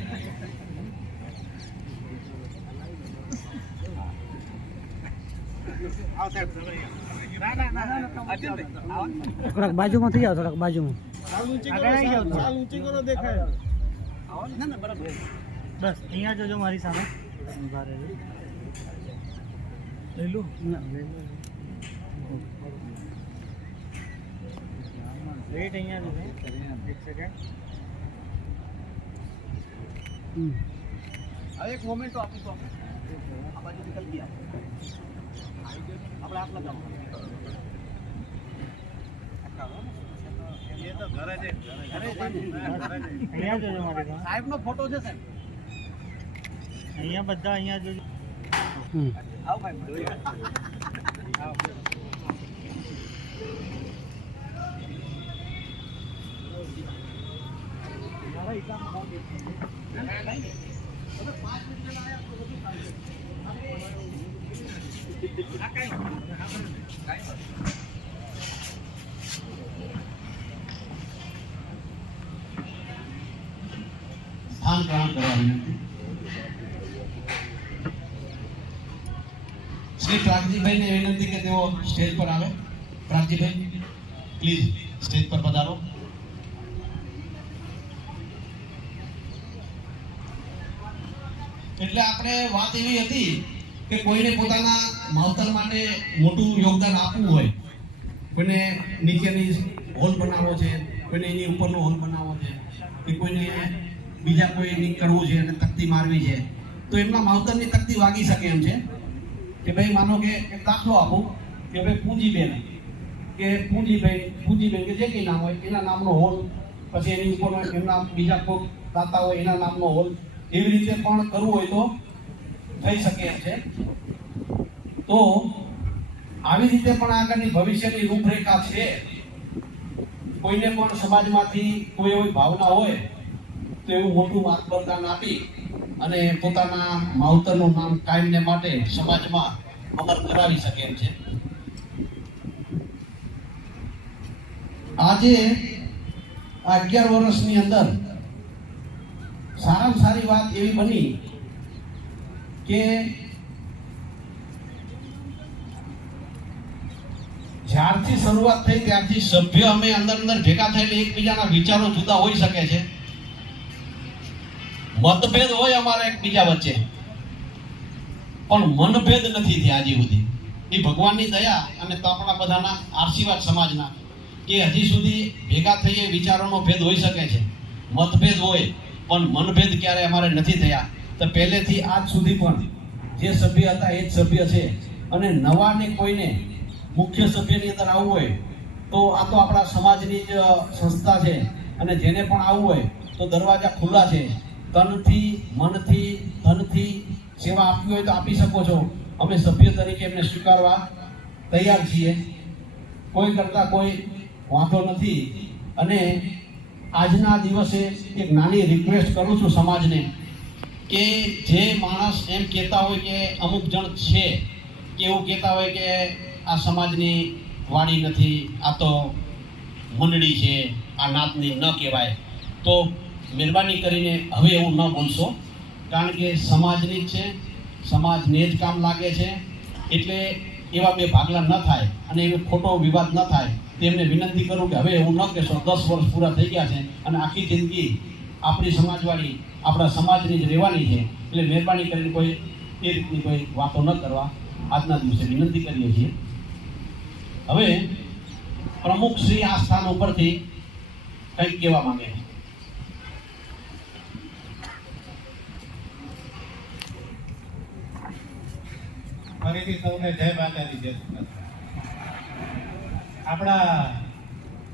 થોડાક બાજુમાં થઈ જાઓ, થોડાક બાજુમાં. આગળ આવી જાઓ, સાલ ઊંચી કરો, દેખાય. બસ અહીંયા જોજો, મારી સામે ઊભા રહેજો. લઈ લો, વેઇટ અહીંયા જોજો, એક સેકન્ડ. હવે એક મોમેન્ટો આપીશું. આ બાજુ નીકળ ગયા આપણે આટલા કામ અહીંયા જોજો મારી પાસે. સાહેબનો ફોટો છે સાહેબ. અહીંયા બધા અહીંયા જોજો. આવ ભાઈ. સ્થાન ગ્રહણ કરવા વિનંતી. શ્રી પ્રાગજીભાઈને વિનંતી કે તેઓ સ્ટેજ પર આવે. પ્રાગજીભાઈ પ્લીઝ સ્ટેજ પર પધારો. એટલે આપણે વાત એવી હતી કે કોઈને પોતાના માવતર માટે મોટું યોગદાન આપવું હોય, કોઈને નીચેની હોલ બનાવવો છે, કોઈને એની ઉપરનો હોલ બનાવવો છે, કે કોઈને બીજા કોઈ કરવું છે અને તકતી મારવી છે, તો એમના માવતરની તકતી વાગી શકે એમ છે. કે ભાઈ માનો કે એક દાખલો આપું કે ભાઈ પૂંજીબેન કે જે કંઈ નામ હોય એના નામનો હોલ, પછી એની ઉપર એમના બીજા કોઈ દાતા હોય એના નામનો હોલ, એવી રીતે પણ કરવું હોય તો થઈ શકે એમ છે. તો આવી રીતે પણ આગળની ભવિષ્યની રૂપરેખા છે. કોઈને પણ સમાજમાંથી કોઈ એવી ભાવના હોય તો એવું મોટું માર્ગદર્શન આપી અને પોતાના માવતરનું નામ કાયમને માટે સમાજમાં અમર કરાવી શકે એમ છે. આજે 11 વર્ષની અંદર સારામાં સારી વાત એવી બની કે જ્યારથી શરૂઆત થઈ ત્યારથી સભ્ય અમે અંદર ભેગા થઈને એકબીજાના વિચારો જુદા હોઈ શકે છે, મતભેદ હોય અમારા એકબીજા વચ્ચે, પણ મનભેદ નથી થયા હજી સુધી. એ ભગવાનની દયા અને આપણા બધાના આશીર્વાદ સમાજના કે હજી સુધી ભેગા થઈએ વિચારોનો ભેદ હોઈ શકે છે, મતભેદ હોય પણ મનભેદ ક્યારે અમારે નથી થયા. તો પહેલેથી આજ સુધી પણ જે સભ્ય હતા એ જ સભ્ય છે અને નવાને કોઈને મુખ્ય સભ્યની અંદર આવવું હોય તો આ તો આપણા સમાજની જ સંસ્થા છે અને જેને પણ આવવું હોય તો દરવાજા ખુલ્લા છે. તનથી, મનથી, ધનથી સેવા આપવી હોય તો આપી શકો છો. અમે સભ્ય તરીકે એમને સ્વીકારવા તૈયાર છીએ. કોઈ કરતા કોઈ વાંધો નથી. અને આજના દિવસે એક નાની રિક્વેસ્ટ કરું છું સમાજને કે જે માણસ એમ કહેતા હોય કે અમુક જણ છે કે એવું કહેતા હોય કે આ સમાજની વાણી નથી, આ તો મંડળી છે, આ નાતની ન કહેવાય, તો મહેરબાની કરીને હવે એવું ન બોલશો. કારણ કે સમાજની જ છે, સમાજને જ કામ લાગે છે. એટલે એવા બે ભાગલા ન થાય અને એવો ખોટો વિવાદ ન થાય તેમને વિનંતી કરું કે હવે એવું ન કહેશો 10 વર્ષ પૂરા થઈ ગયા છે અને આખી જિંદગી આપણી સમાજવાળી આપણા સમાજની જ રહેવાની છે. એટલે મહેરબાની કરીને કોઈ એ રીતની કોઈ વાતો ન કરવા આજના દિવસે વિનંતી કરીએ છીએ. હવે પ્રમુખ શ્રી આ સ્થાન ઉપરથી કંઈક કહેવા માંગે છે. ફરીથી સૌને જય માતાજી, જય સુરત. આપણા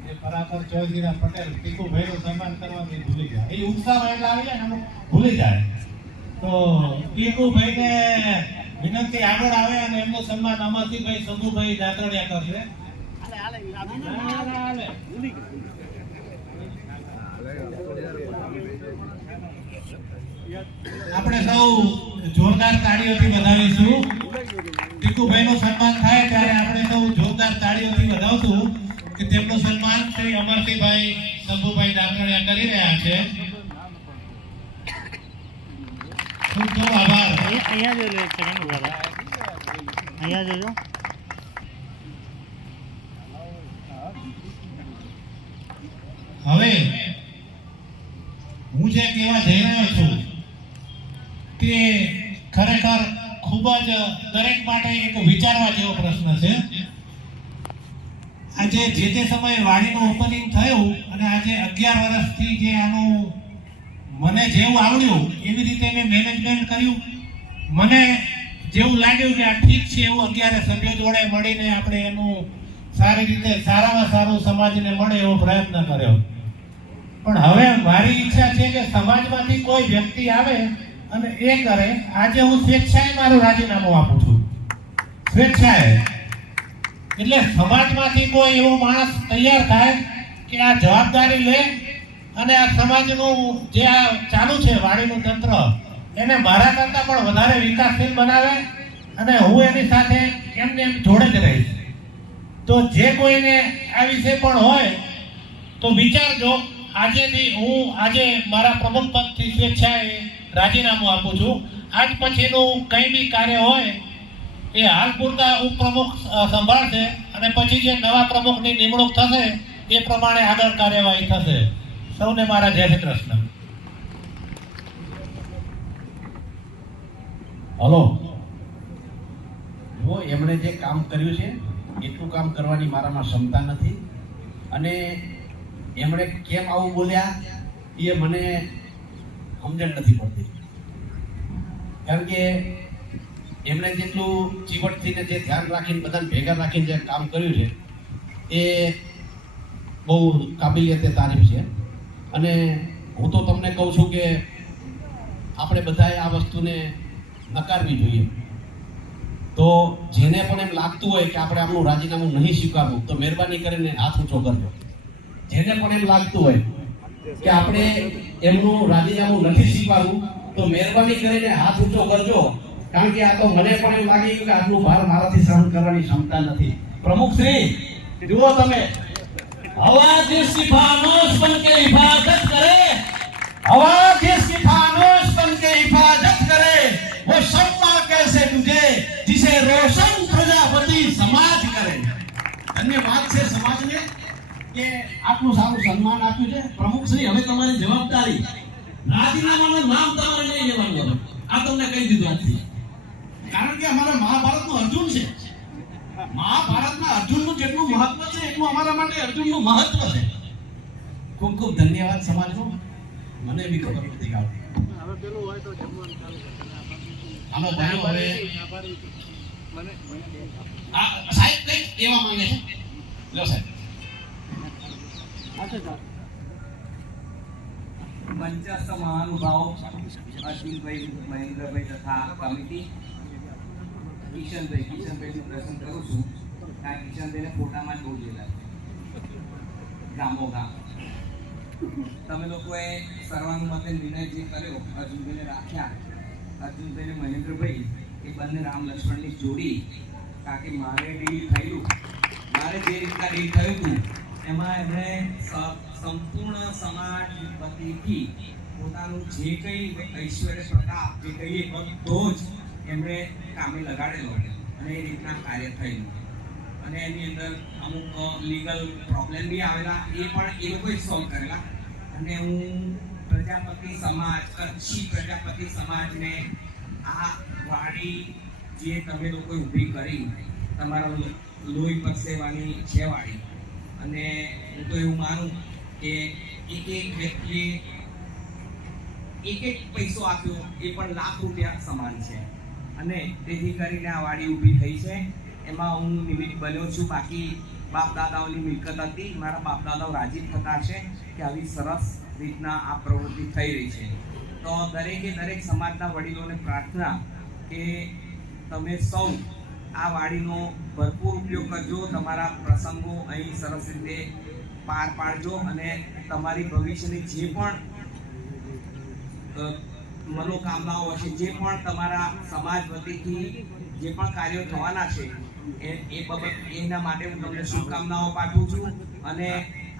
જે પરાકર ચોધરીના પટેલ ટીકુભાઈનું સન્માન કરવાનું એ ભૂલી જાય. એ ઉત્સાહમાં એટલે આવી જાય ને અમુક ભૂલી જાય. તો ટીકુભાઈને વિનંતી આગળ આવે અને એમનું સન્માન અમરસિંહભાઈ સંધુભાઈ દાતરડિયા કરશે. આપણે સૌ જોરદાર તાળીઓથી વધાવીશું. ટીકુભાઈનું સન્માન થાય ત્યારે આપણે સૌ જોરદાર તાળીઓથી વધાવશું કે તેમનું સન્માન શ્રી અમરસિંહભાઈ સંધુભાઈ દાતરડિયા કરી રહ્યા છે. ખૂબ ખૂબ આભાર. અહીંયા જોઈ લો, એક સેકન્ડ ઉભા રહો. અહીંયા જોજો. હવે હું જે કહેવા જઈ રહ્યો છું તે ખરેખર ખૂબ જ દરેક માટે એક વિચારવા જેવો પ્રશ્ન છે. આજે જે તે સમયે વાડીનું ઓપનિંગ થયું અને આજે 11 વર્ષથી જે આનું મને જેવું આવડ્યું એવી રીતે મેં મેનેજમેન્ટ કર્યું. મને જેવું લાગ્યું કે આ ઠીક છે એવું 11 સભ્યો જોડે મળીને આપણે એનું સારી રીતે સારામાં સારું સમાજને મળે એવો પ્રયત્ન કર્યો. પણ હવે મારી ઈચ્છા છે કે સમાજમાંથી કોઈ વ્યક્તિ આવે અને એ કરે. આજે હું સ્વેચ્છાએ મારું રાજીનામું આપું છું, સ્વેચ્છાએ. એટલે સમાજમાંથી કોઈ એવો માણસ તૈયાર થાય કે આ જવાબદારી લે અને આ સમાજનું જે આ ચાલુ છે વાડીનું તંત્ર એને મારા કરતાં પણ વધારે વિકાસશીલ બનાવે અને હું એની સાથે એમને એમ જોડે જ રહીશ. તો જે કોઈને આ વિશે પણ હોય તો વિચારજો. આજેથી હું આજે મારા પ્રમુખ પદથી સ્વેચ્છાએ રાજીનામું આપું છું. આજ પછીનું કંઈ બી કાર્ય હોય એ હાલ પૂરતા ઉપપ્રમુખ સંભાળશે અને પછી જે નવા પ્રમુખની નિમણૂક થશે એ પ્રમાણે આગળ કાર્યવાહી થશે. સૌને મારા જય શ્રી કૃષ્ણ. હલો, જો એમણે જે કામ કર્યું છે એટલું કામ કરવાની મારામાં ક્ષમતા નથી અને એમણે કેમ આવું બોલ્યા એ મને સમજણ નથી પડતી. કારણ કે એમણે જેટલું ચીવટથી ને જે ધ્યાન રાખીને બધાને ભેગા રાખીને જે કામ કર્યું છે એ બહુ કાબિલિયતે તારીફ છે. અને હું તો તમને કહું છું કે આપણે બધાએ આ વસ્તુને નકારવી જોઈએ. તો જેને પણ એમ લાગતું હોય કે આપણે આમનું રાજીનામું નહીં સ્વીકારવું તો મહેરબાની કરીને હાથ ઊંચો કરજો. જેને પણ એમ લાગતું હોય કે આપણે એમનું રાજીનામું નથી સ્વીકારવું તો મહેરબાની કરીને હાથ ઊંચો કરજો. કારણ કે આ તો મને પણ એમ લાગી કે આટલું ભાર મારાથી સહન કરવાની ક્ષમતા નથી. પ્રમુખ શ્રી જુઓ તમે, हवा जिसकी फानूस बन के हिफाजत करे, हवा जिसकी फानूस बन के हिफाजत करे, वो शम्मा कैसे तुझे जिसे रोशन प्रजापति समाज करे. धन्यवाद છે સમાજને કે આટલું સારું સન્માન આપ્યું છે. પ્રમુખ શ્રી હવે તમારી જવાબદારી, રાજીનામાનું નામ તમારે નહીં લેવાનું. આ તમને કહી દીધું આજથી. કારણ કે અમારા મહાભારતનું અર્જુન છે. મહાભારતના અર્જુનનું જેટલું મહત્વ છે એટલું અમારા માટે અર્જુનનું મહત્વ છે. ખૂબ ખૂબ ધન્યવાદ સમાજનો. મને બી ખબર નથી આવતી. આનો ભાઈઓ હવે આ સાહેબ કઈ એવા માંગે છે. લો સાહેબ. મંચસ્થ મહાનુભાવો અશ્વિનભાઈ, મહેન્દ્રભાઈ તથા કમિટી, કિશનભાઈનું પ્રસંગ કરું છું. આ કિશનભાઈને ફોટામાં જ બોલેલા ગામો ગામ. તમે લોકોએ સર્વાનુમતે નિર્ણય જે કર્યો, અર્જુનભાઈને રાખ્યા, અર્જુનભાઈને મહેન્દ્રભાઈ એ બંને રામ લક્ષ્મણની જોડી. કારણ કે મારે ડીલ થયું, મારે જે રીતના ડીલ થયું હતું એમાં એમણે સંપૂર્ણ સમાજ વતીથી પોતાનું જે કંઈ ઐશ્વર્ય પ્રતાપ જે કહીએ બધો જ એમણે કામે લગાડેલો અને એ રીતના કાર્ય થયેલું. અને એની અંદર અમુક લીગલ પ્રોબ્લેમ બી આવેલા, એ પણ એ લોકોએ સોલ્વ કરેલા. અને હું પ્રજાપતિ સમાજ, કચ્છી પ્રજાપતિ સમાજને આ વાડી જે તમે લોકોએ ઊભી કરી, તમારા લોહી પરસેવાની છે વાડી, અને હું તો એવું માનું કે એક એક વ્યક્તિએ એક એક પૈસો આપ્યો એ પણ લાખ રૂપિયા સમાન છે. અને તેથી કરીને આ વાડી ઊભી થઈ છે. એમાં હું નિમિત્ત બન્યો છું. બાકી બાપ દાદાઓની મિલકત હતી. મારા બાપ દાદાઓ રાજી થતા છે કે આવી સરસ રીતના આ પ્રવૃત્તિ થઈ રહી છે. તો દરેકે દરેક સમાજના વડીલોને પ્રાર્થના કે તમે સૌ આ વાડીનો ભરપૂર ઉપયોગ કરજો, તમારા પ્રસંગો અહીં સરસ રીતે પાર પાડજો, અને તમારી ભવિષ્યની જે પણ મનોકામનાઓ હશે, જે પણ તમારા સમાજ વતીથી જે પણ કાર્યો થવાના છે એ બાબત એના માટે હું તમને શુભકામનાઓ પાઠવું છું. અને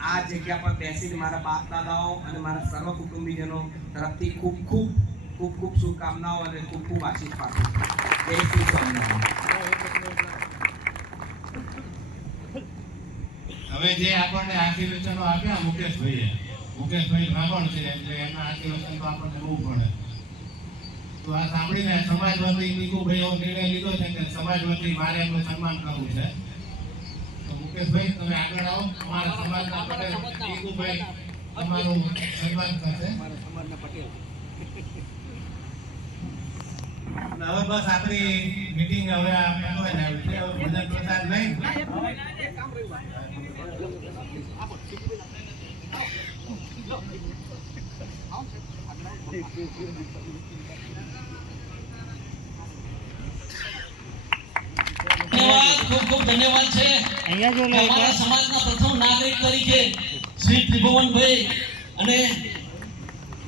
આ જગ્યા પર બેસીને મારા બાપ દાદાઓ અને મારા સર્વ કુટુંબીજનો તરફથી ખૂબ ખૂબ ખૂબ ખૂબ શુભકામનાઓ અને ખૂબ ખૂબ આશીષ પાઠવું છું. જય શ્રી સ્વામિનારાયણ. હવે જે આપણને આશીર્વચનો આપ્યા મુકેશભાઈ બ્રાહ્મણ છે એટલે એમના આશીર્વચન તો આપણને લેવું પડે. તો આ સાંભળીને સમાજ વતી નીકુભાઈ એવો નિર્ણય લીધો છે કે સમાજ વતી મારે એમનું સન્માન કરવું છે. તો મુકેશભાઈ તમે આગળ આવો. અમારા સમાજના પટેલ નીકુભાઈ તમારું સન્માન કરશે. હવે બસ આપણી મીટિંગ હવે પતવા જ આવી છે. હવે ભજન પ્રસાદ નહીં. ખૂબ ખૂબ ધન્યવાદ છે અહીંયા જો લો અમારા સમાજના પ્રથમ નાગરિક તરીકે શ્રી ત્રિભુવનભાઈ અને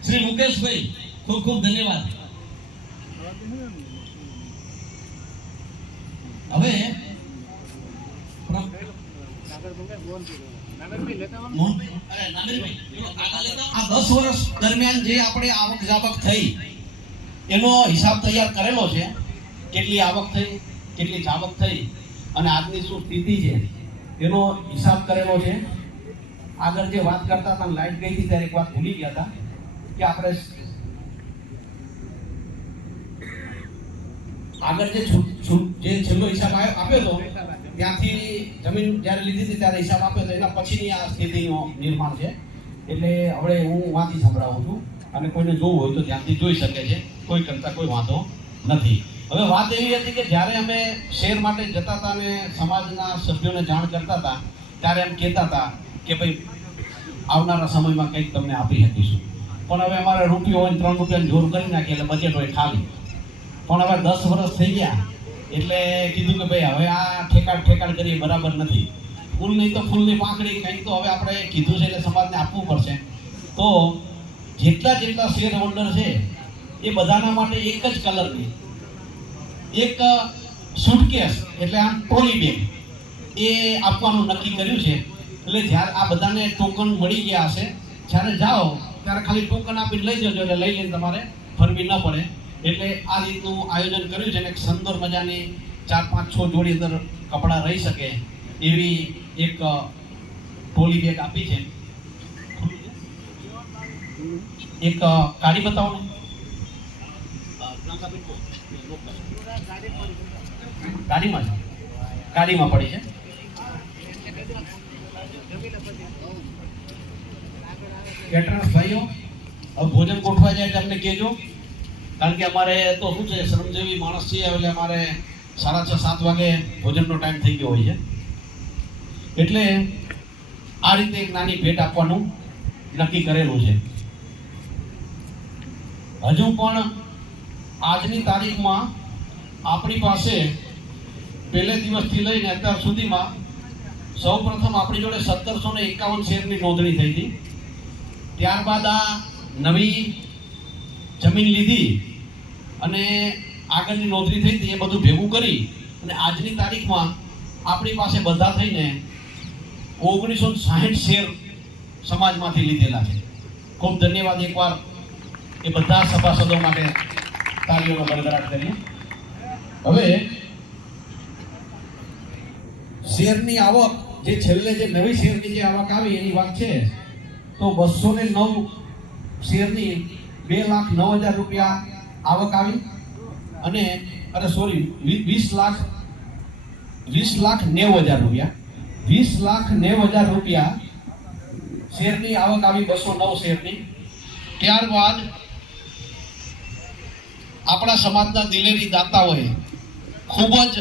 શ્રી મુકેશભાઈ, ખૂબ ખૂબ ધન્યવાદ. હવે આ 10 વર્ષ દરમિયાન જે આપણે આવક જાવક થઈ એનો હિસાબ તૈયાર કરેલો છે. કેટલી આવક થઈ, કેટલી જાવક થઈ અને આજની શું સ્થિતિ છે એનો હિસાબ કરેલો છે. આગળ જે વાત કરતા હતા, લાઈટ ગઈ હતી ત્યારે એક વાત ભૂલી ગયા હતા કે આપણે આગળ જે છેલ્લો હિસાબ આપ્યો હતો ત્યાંથી જમીન જ્યારે લીધી હતી ત્યારે હિસાબ આપ્યો હતો, એના પછીની આ સ્થિતિનું નિર્માણ છે. એટલે હવે હું વાંચી સંભળાવું છું અને કોઈને જોવું હોય તો ત્યાંથી જોઈ શકે છે. કોઈ કરતા કોઈ વાંધો નથી. હવે વાત એવી હતી કે જ્યારે અમે શેર માટે જતા હતા અને સમાજના સભ્યોને જાણ કરતા હતા ત્યારે એમ કહેતા હતા કે ભાઈ આવનારા સમયમાં કંઈક તમને આપી શકીશું. પણ હવે અમારે રૂપિયો હોય 3 રૂપિયાની જોર કરી નાખી એટલે બજેટ હોય ખાલી. પણ હવે 10 વર્ષ થઈ ગયા એટલે કીધું કે ભાઈ હવે આ ઠેકાડ કરીએ બરાબર નથી. ફૂલ નહીં તો ફૂલની પાંખડી કંઈક તો હવે આપણે કીધું છે એટલે સમાજને આપવું પડશે. તો જેટલા શેર હોલ્ડર છે એ બધાના માટે એક જ કલરની એક સુટકેસ એટલે આમ ટ્રોલી બેગ એ આપવાનું નક્કી કર્યું છે. એટલે જ્યારે આ બધાને ટોકન મળી ગયા હશે, જ્યારે જાઓ ત્યારે ખાલી ટોકન આપીને લઈ જજો, એટલે લઈ લઈને તમારે ફરવી ન પડે. એટલે આ રીતનું આયોજન કર્યું છે અને એક સુંદર મજાની 4-5-6 જોડી અંદર કપડાં રહી શકે એવી એક ટ્રોલી બેગ આપી છે. એક ગાડી બતાવો ને. ગાડીમાં પડી છે. કેટરર્સ ભાઈઓ હવે ભોજન ગોઠવા જાય અમને કહેજો, કારણ કે અમારે તો શું છે શ્રમજીવી માણસ છીએ એટલે અમારે 6:30-7 વાગે ભોજનનો ટાઈમ થઈ ગયો હોય છે. એટલે આ રીતે એક નાની ભેટ આપવાનું નક્કી કરેલું છે. હજુ પણ આજની તારીખમાં આપણી પાસે પહેલે દિવસથી લઈને અત્યાર સુધીમાં સૌ પ્રથમ આપણી જોડે 1751 શેરની નોંધણી થઈ હતી. ત્યારબાદ આ નવી જમીન લીધી અને આગળની નોંધણી થઈ હતી એ બધું ભેગું કરી અને આજની તારીખમાં આપણી પાસે બધા થઈને 1960 શેર સમાજમાંથી લીધેલા છે. ખૂબ ધન્યવાદ એકવાર એ બધા સભાસદો માટે તાળીઓનો ગડગડાટ કરીએ. હવે શેરની આવક જે છેલ્લે જે નવી શેરની જે આવક આવી એની વાત છે તો 209 શેરની 2,09,000 રૂપિયા આવક આવી અને 20,90,000 રૂપિયા 20,90,000 રૂપિયા શેરની આવક આવી 209 શેરની. ત્યારબાદ આપણા સમાજના દિલેરી દાતાઓએ ખૂબ જ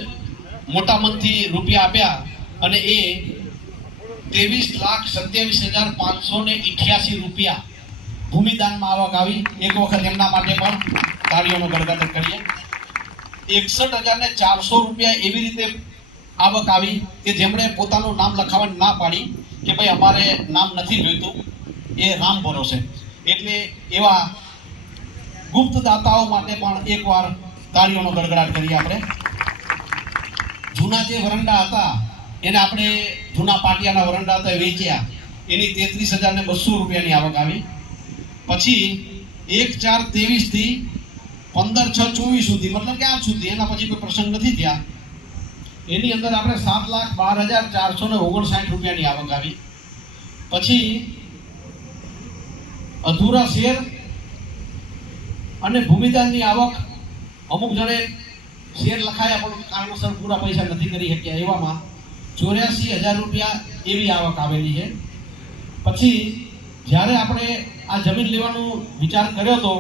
મોટા મનથી રૂપિયા આપ્યા અને એ 23,27,588 રૂપિયા ભૂમિદાનમાં આવક આવી. એક વખત એમના માટે પણ તાળીઓનો ગડગડ કરીએ. 61,400 રૂપિયા એવી રીતે આવક આવી કે જેમણે પોતાનું નામ લખાવવાની ના પાડી કે ભાઈ અમારે નામ નથી જોઈતું, એ રામ ભરોસે. એટલે એવા ગુપ્ત દાતાઓ માટે પણ એકવાર તાળીઓનો ગડગડાટ કરીએ આપણે. જૂના જે વરંડા હતા એને આપણે જૂના પાટિયાના વરંડા હતા વેચ્યા, એની 33,200 રૂપિયાની આવક આવી. પછી 1/4/23 થી 15/6/24 સુધી, મતલબ કે આજ સુધી, એના પછી કોઈ પ્રસંગ નથી થયા, એની અંદર આપણે 7,12,459 રૂપિયાની આવક આવી. પછી અધૂરા શેર અને ભૂમિદાનની આવક, અમુક જણે શેર લખાયા પણ કારણોસર પૂરા પૈસા નથી કરી શક્યા, એવામાં 84,000 રૂપિયા એવી આવક આવેલી છે. પછી જ્યારે આપણે આ જમીન લેવાનો વિચાર કર્યો હતો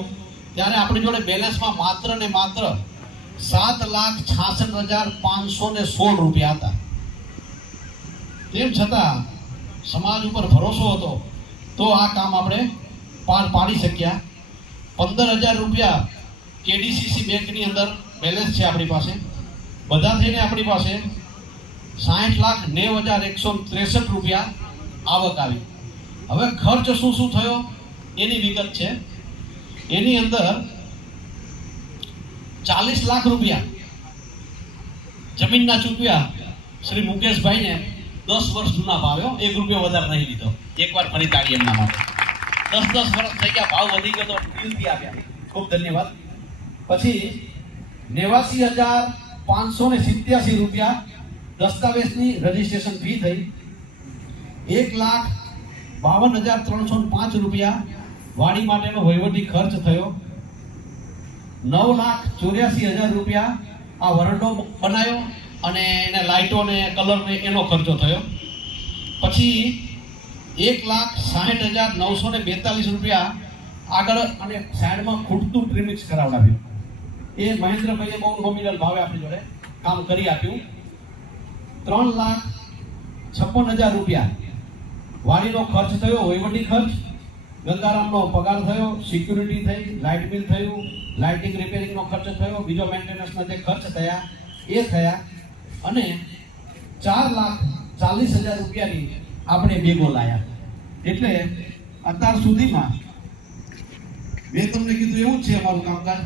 ત્યારે આપણી જોડે બેલેન્સમાં માત્ર ને માત્ર 7,66,516 રૂપિયા હતા. તેમ છતાં સમાજ ઉપર ભરોસો હતો તો આ કામ આપણે પાર પાડી શક્યા. 15,000 રૂપિયા કેડીસીસી બેંકની અંદર બેલેન્સ છે આપણી પાસે. બધા થઈને આપણી પાસે 60,90,163 રૂપિયા આવક આવી. હવે ખર્ચ શું શું થયો એની વિગત છે. એની અંદર 40 લાખ રૂપિયા જમીનના ચૂકવ્યા શ્રી મુકેશભાઈને 10 વર્ષ જૂના ભાવે, 1 રૂપિયો વધારે નહીં લીધો. એકવાર ફરી તાળી એમના માટે. 10 વર્ષ થઈ ગયા, ભાવ વધી ગયો તો દિલથી આપ્યા, ખૂબ ધન્યવાદ. પછી 89,587 રૂપિયા દસ્તાવેજની રજીસ્ટ્રેશન ફી થઈ. 1,52,305 રૂપિયા વાડી માટેનો વહીવટી ખર્ચ થયો. 9,84,000 રૂપિયા આ વરંડો બનાવ્યો અને એને લાઇટો ને કલર ને એનો ખર્ચો થયો. પછી 1,60,942 રૂપિયા આગળ અને સાઈડમાં ખૂટતું ટ્રીમિક્સ કરાવડાવ્યું. એ મહેન્દ્રભાઈએ બહુ નોમિનલ ભાવે આપણી જોડે કામ કરી આપ્યું. 3,56,000 રૂપિયા વાડીનો ખર્ચ થયો, વહીવટી ખર્ચ. ગંગારામનો પગાર થયો, સિક્યુરિટી થઈ, લાઇટ બિલ થયું, લાઇટિંગ રિપેરિંગનો ખર્ચ થયો, બીજો મેન્ટેનન્સના જે ખર્ચ થયા એ થયા. અને 4,40,000 રૂપિયાની આપણે બેગો લાયા. એટલે અત્યાર સુધીમાં મેં તમને કીધું એવું જ છે અમારું કામકાજ.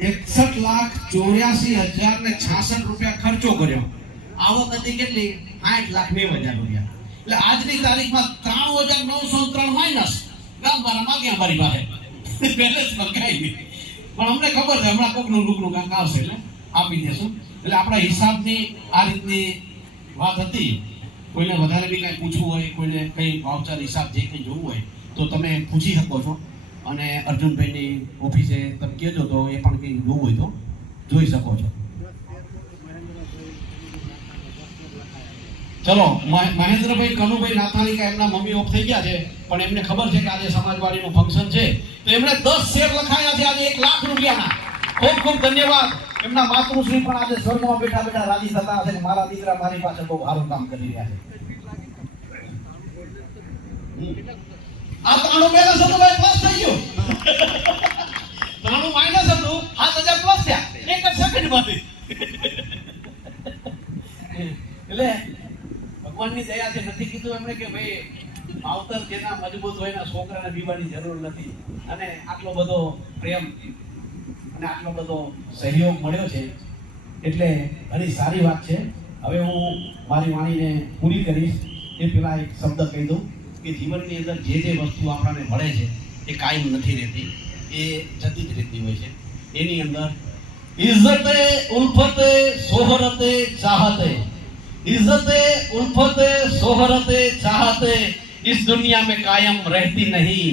61,84,066 રૂપિયા ખર્ચો કર્યો. આવક હતી કેટલી? 60,90,000 રૂપિયા. એટલે આજની તારીખમાં 93,903 માઇનસ ગામવાળા માગ્યા મારી પાસે બેલેન્સમાં કઈ નહીં. પણ અમને ખબર છે હમણાં કોકનું લુકનું કાંક આવશે એટલે આપી દેશું. એટલે આપણા હિસાબની આ રીતની વાત હતી. કોઈને વધારે બી કંઈ પૂછવું હોય, કોઈને કંઈ વાઉચર હિસાબ જે કંઈ જોવું હોય તો તમે પૂછી શકો છો. અને અર્જુનભાઈની ઓફિસે તમે કહેજો તો એ પણ કંઈ જોવું હોય તો જોઈ શકો છો. ચલો, મહેન્દ્રભાઈ કનુભાઈ નાથાણીકા એમના મમ્મી ઓફ થઈ ગયા છે, પણ એમને ખબર છે કે આજે સમાજવાડીનું ફંક્શન છે તો એમણે 10 શેર લખાયા છે આજે 1 લાખ રૂપિયાના. ખૂબ ખૂબ ધન્યવાદ. એમના માતૃશ્રી પણ આજે સ્વર્ગમાં બેઠા બેઠા રાજી થતા હશે કે મારા દીકરા મારી પાસે બહુ સારું કામ કરી રહ્યા છે. આ 93 બેલેન્સ હતું ભાઈ, પ્લસ થઈ ગયું. 93 માઇનસ હતું, 7,000 પ્લસ થયા એક જ સેકન્ડમાંથી. એટલે ભગવાનની દયા છે. નથી કીધું એમણે કે ભાઈ માવતર જેના મજબૂત હોય એના છોકરાને બીવાની જરૂર નથી. અને આટલો બધો પ્રેમ અને આટલો બધો સહયોગ મળ્યો છે એટલે ઘણી સારી વાત છે. હવે હું મારી વાણીને પૂરી કરીશ એ પહેલાં એક શબ્દ કહી દઉં કે જીવનની અંદર જે વસ્તુ આપણને મળે છે એ કાયમ નથી રહેતી, એ જતી જ રહેતી હોય છે. એની અંદર ઇજ્જતે ઉલ્ફતે સોહરતે ચાહતે, इज्जते उल्फते सोहरते चाहते इस दुनिया में कायम रहती नहीं.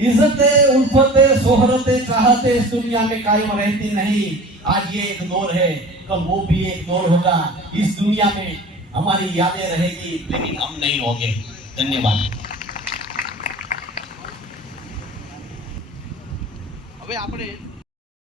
इज्जते उल्फते सोहरते चाहते इस दुनिया में कायम रहती नहीं. आज ये एक दौर है, कल वो भी एक दौर होगा. इस दुनिया में हमारी यादें रहेगी लेकिन हम नहीं होंगे. धन्यवाद. હવે આપણે